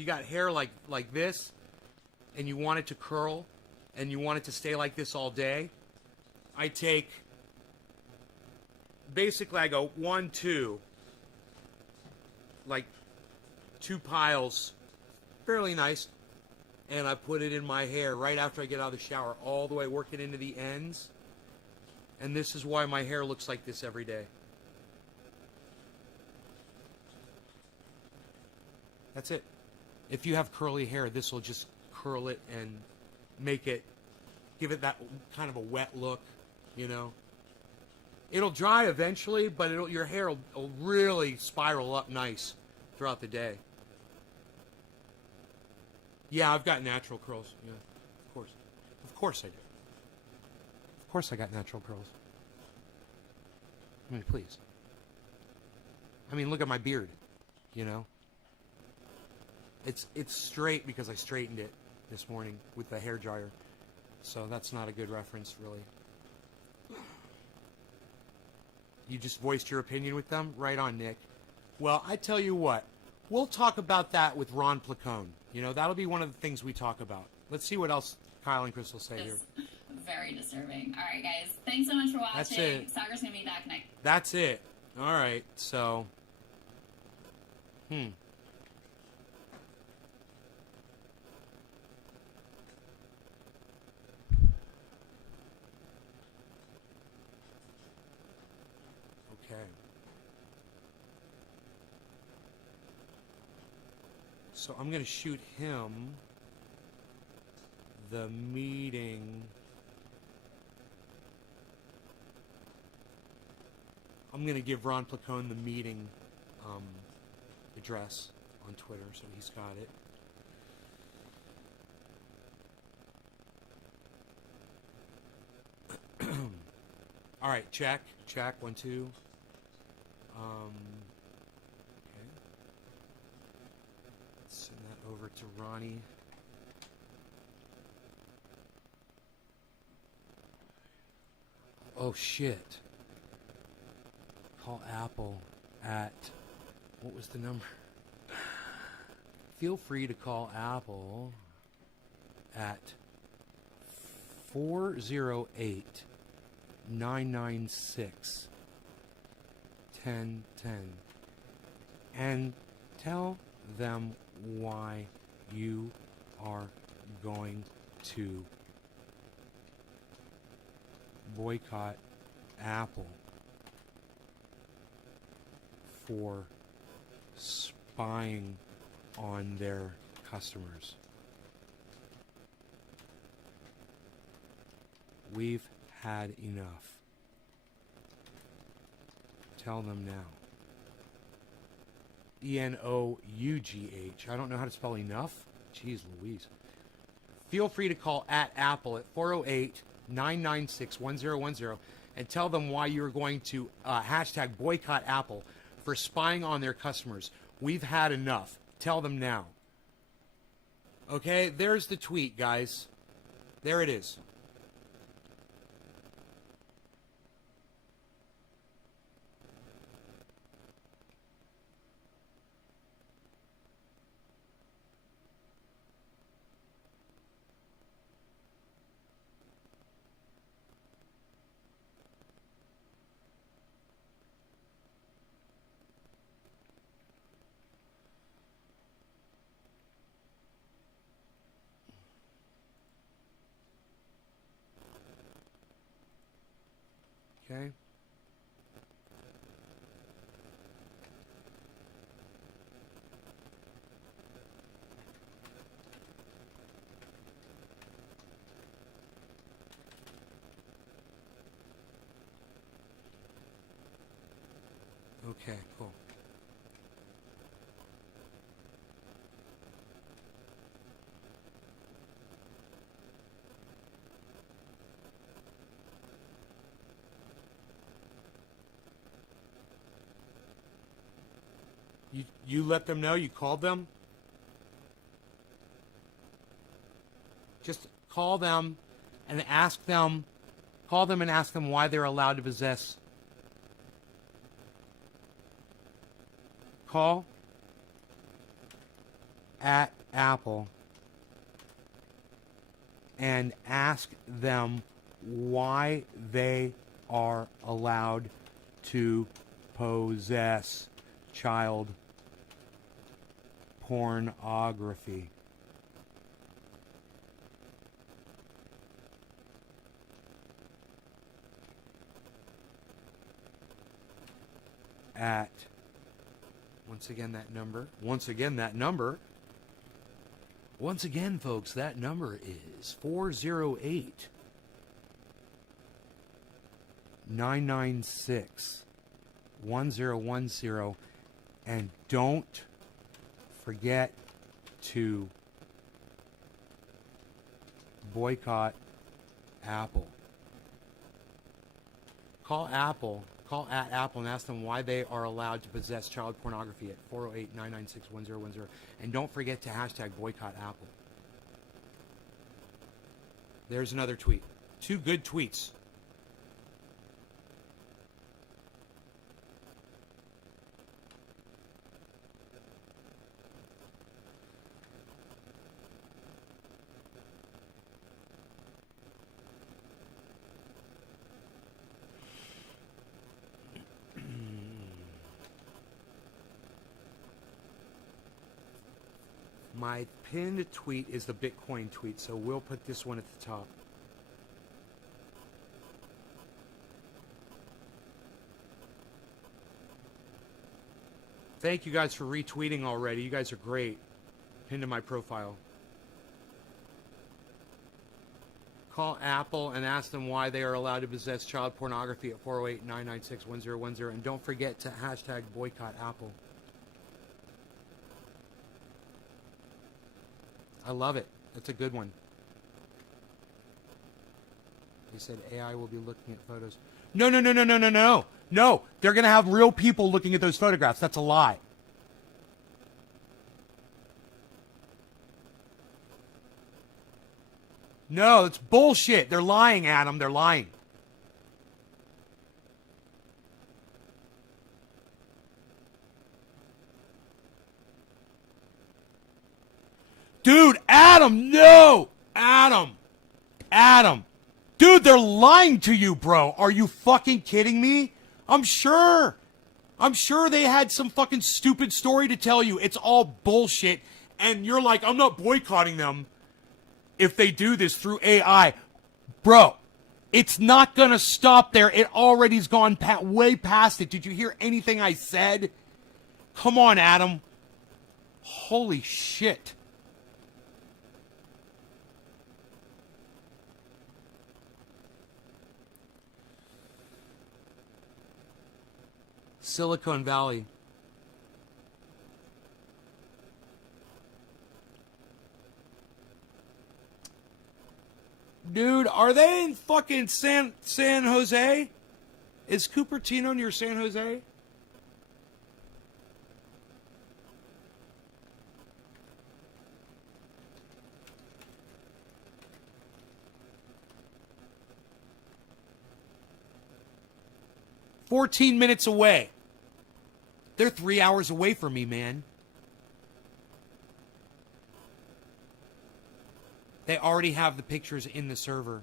got hair like this, and you want it to curl, and you want it to stay like this all day, I take, basically I go 1, 2, like 2 piles, fairly nice, and I put it in my hair right after I get out of the shower, all the way, work it into the ends. And this is why my hair looks like this every day. That's it. If you have curly hair, this will just curl it and give it that kind of a wet look, you know. It'll dry eventually, but your hair will really spiral up nice throughout the day. Yeah, I've got natural curls. Yeah, of course. Of course I do. Of course I got natural curls. I mean, please. I mean, look at my beard, you know. It's straight because I straightened it this morning with the hair dryer. So that's not a good reference, really. You just voiced your opinion with them? Right on, Nick. Well, I tell you what. We'll talk about that with Ron Placone. You know, that'll be one of the things we talk about. Let's see what else Kyle and Crystal say here. Very disturbing. All right, guys. Thanks so much for watching. That's it. Soccer's going to be back next. That's it. All right. So, Okay. So I'm going to shoot him the meeting. I'm going to give Ron Placone the meeting address on Twitter, so he's got it. All right, check. 1, 2. Okay. Send that over to Ronnie. Oh shit. Call Apple at, what was the number? Feel free to call Apple at 408-996-1010 and tell them why you are going to boycott Apple for spying on their customers. We've had enough. Tell them now. ENOUGH. I don't know how to spell enough. Jeez Louise. Feel free to call at Apple at 408-996-1010 and tell them why you're going to hashtag boycott Apple for spying on their customers. We've had enough. Tell them now. Okay, there's the tweet, guys. There it is. Okay. Okay, cool. You let them know? You called them? Just call them and ask them, call them and ask them why they're allowed to possess. Call at Apple and ask them why they are allowed to possess child pornography. At, once again, folks, that number is 408 996 1010. And don't forget to boycott Apple. Call at Apple and ask them why they are allowed to possess child pornography at 408-996-1010. And don't forget to hashtag boycott Apple. There's another tweet. 2 good tweets. My pinned tweet is the Bitcoin tweet, so we'll put this one at the top. Thank you guys for retweeting already. You guys are great. Pinned to my profile. Call Apple and ask them why they are allowed to possess child pornography at 408-996-1010. And don't forget to hashtag boycott Apple. I love it. That's a good one. They said AI will be looking at photos. No. No, they're going to have real people looking at those photographs. That's a lie. No, it's bullshit. They're lying, Adam. They're lying. Dude, Adam, no! Adam. Dude, they're lying to you, bro. Are you fucking kidding me? I'm sure they had some fucking stupid story to tell you. It's all bullshit. And you're like, I'm not boycotting them if they do this through AI. Bro, it's not going to stop there. It already's gone way past it. Did you hear anything I said? Come on, Adam. Holy shit. Silicon Valley. Dude, are they in fucking San Jose? Is Cupertino near San Jose? "14 minutes away." They're 3 hours away from me, man. They already have the pictures in the server.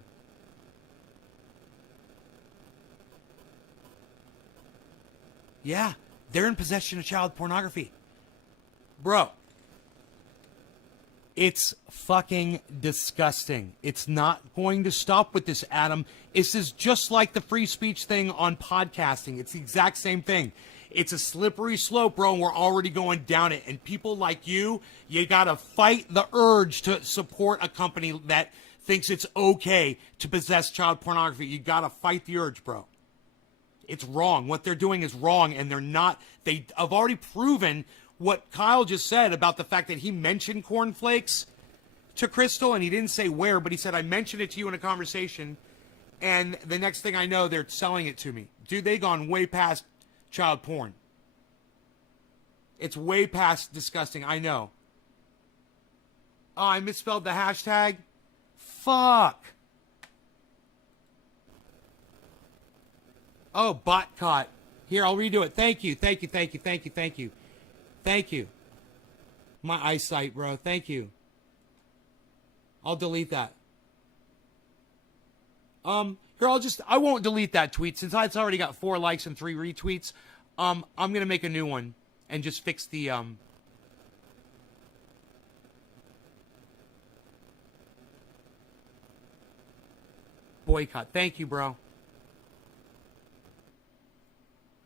Yeah, they're in possession of child pornography. Bro. It's fucking disgusting. It's not going to stop with this, Adam. This is just like the free speech thing on podcasting. It's the exact same thing. It's a slippery slope, bro, and we're already going down it. And people like you gotta fight the urge to support a company that thinks it's okay to possess child pornography. You gotta fight the urge, bro. It's wrong. What they're doing is wrong, and they have already proven what Kyle just said about the fact that he mentioned cornflakes to Crystal, and he didn't say where, but he said, I mentioned it to you in a conversation, and the next thing I know, they're selling it to me. Dude, they've gone way past child porn. It's way past disgusting, I know. Oh, I misspelled the hashtag? Fuck. Oh, bot caught. Here, I'll redo it. Thank you. Thank you. My eyesight, bro. Thank you. I'll delete that. Here, I won't delete that tweet since it's already got 4 likes and 3 retweets. I'm going to make a new one and just fix the, boycott. Thank you, bro. I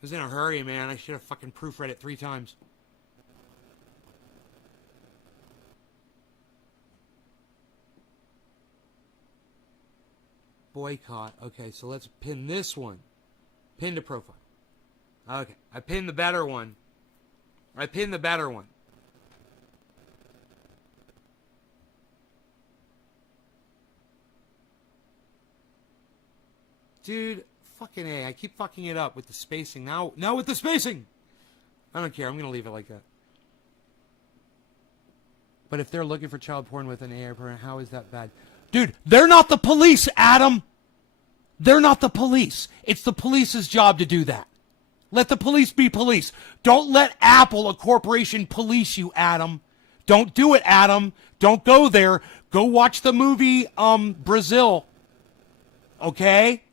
was in a hurry, man. I should have fucking proofread it 3 times. Boycott. Okay, so let's pin this one. Pin to profile. Okay, I pinned the better one. Dude, fucking A. I keep fucking it up with the spacing. Now with the spacing! I don't care. I'm going to leave it like that. But if they're looking for child porn with an AI program, how is that bad? Dude, they're not the police, Adam! They're not the police. It's the police's job to do that. Let the police be police. Don't let Apple, a corporation, police you, Adam. Don't do it, Adam. Don't go there. Go watch the movie, Brazil. Okay?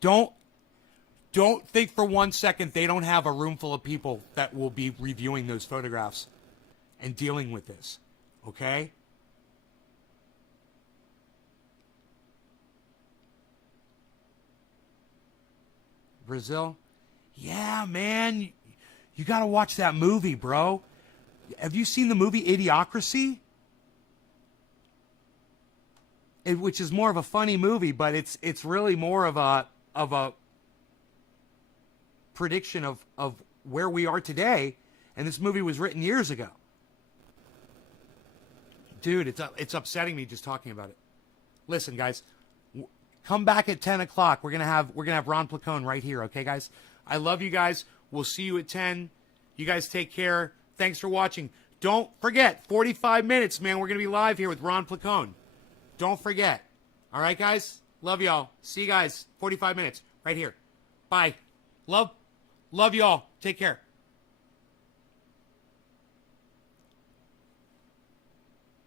Don't think for 1 second they don't have a room full of people that will be reviewing those photographs and dealing with this. Okay? Brazil? Yeah, man. You got to watch that movie, bro. Have you seen the movie Idiocracy? Which is more of a funny movie, but it's really more of a prediction of where we are today, and this movie was written years ago. Dude, it's upsetting me just talking about it. Listen, guys, come back at 10 o'clock. We're gonna have Ron Placone right here, okay, guys? I love you guys. We'll see you at 10. You guys take care. Thanks for watching. Don't forget, 45 minutes, man. We're gonna be live here with Ron Placone. Don't forget. All right, guys? Love y'all. See you guys. 45 minutes right here. Bye. Love y'all. Take care.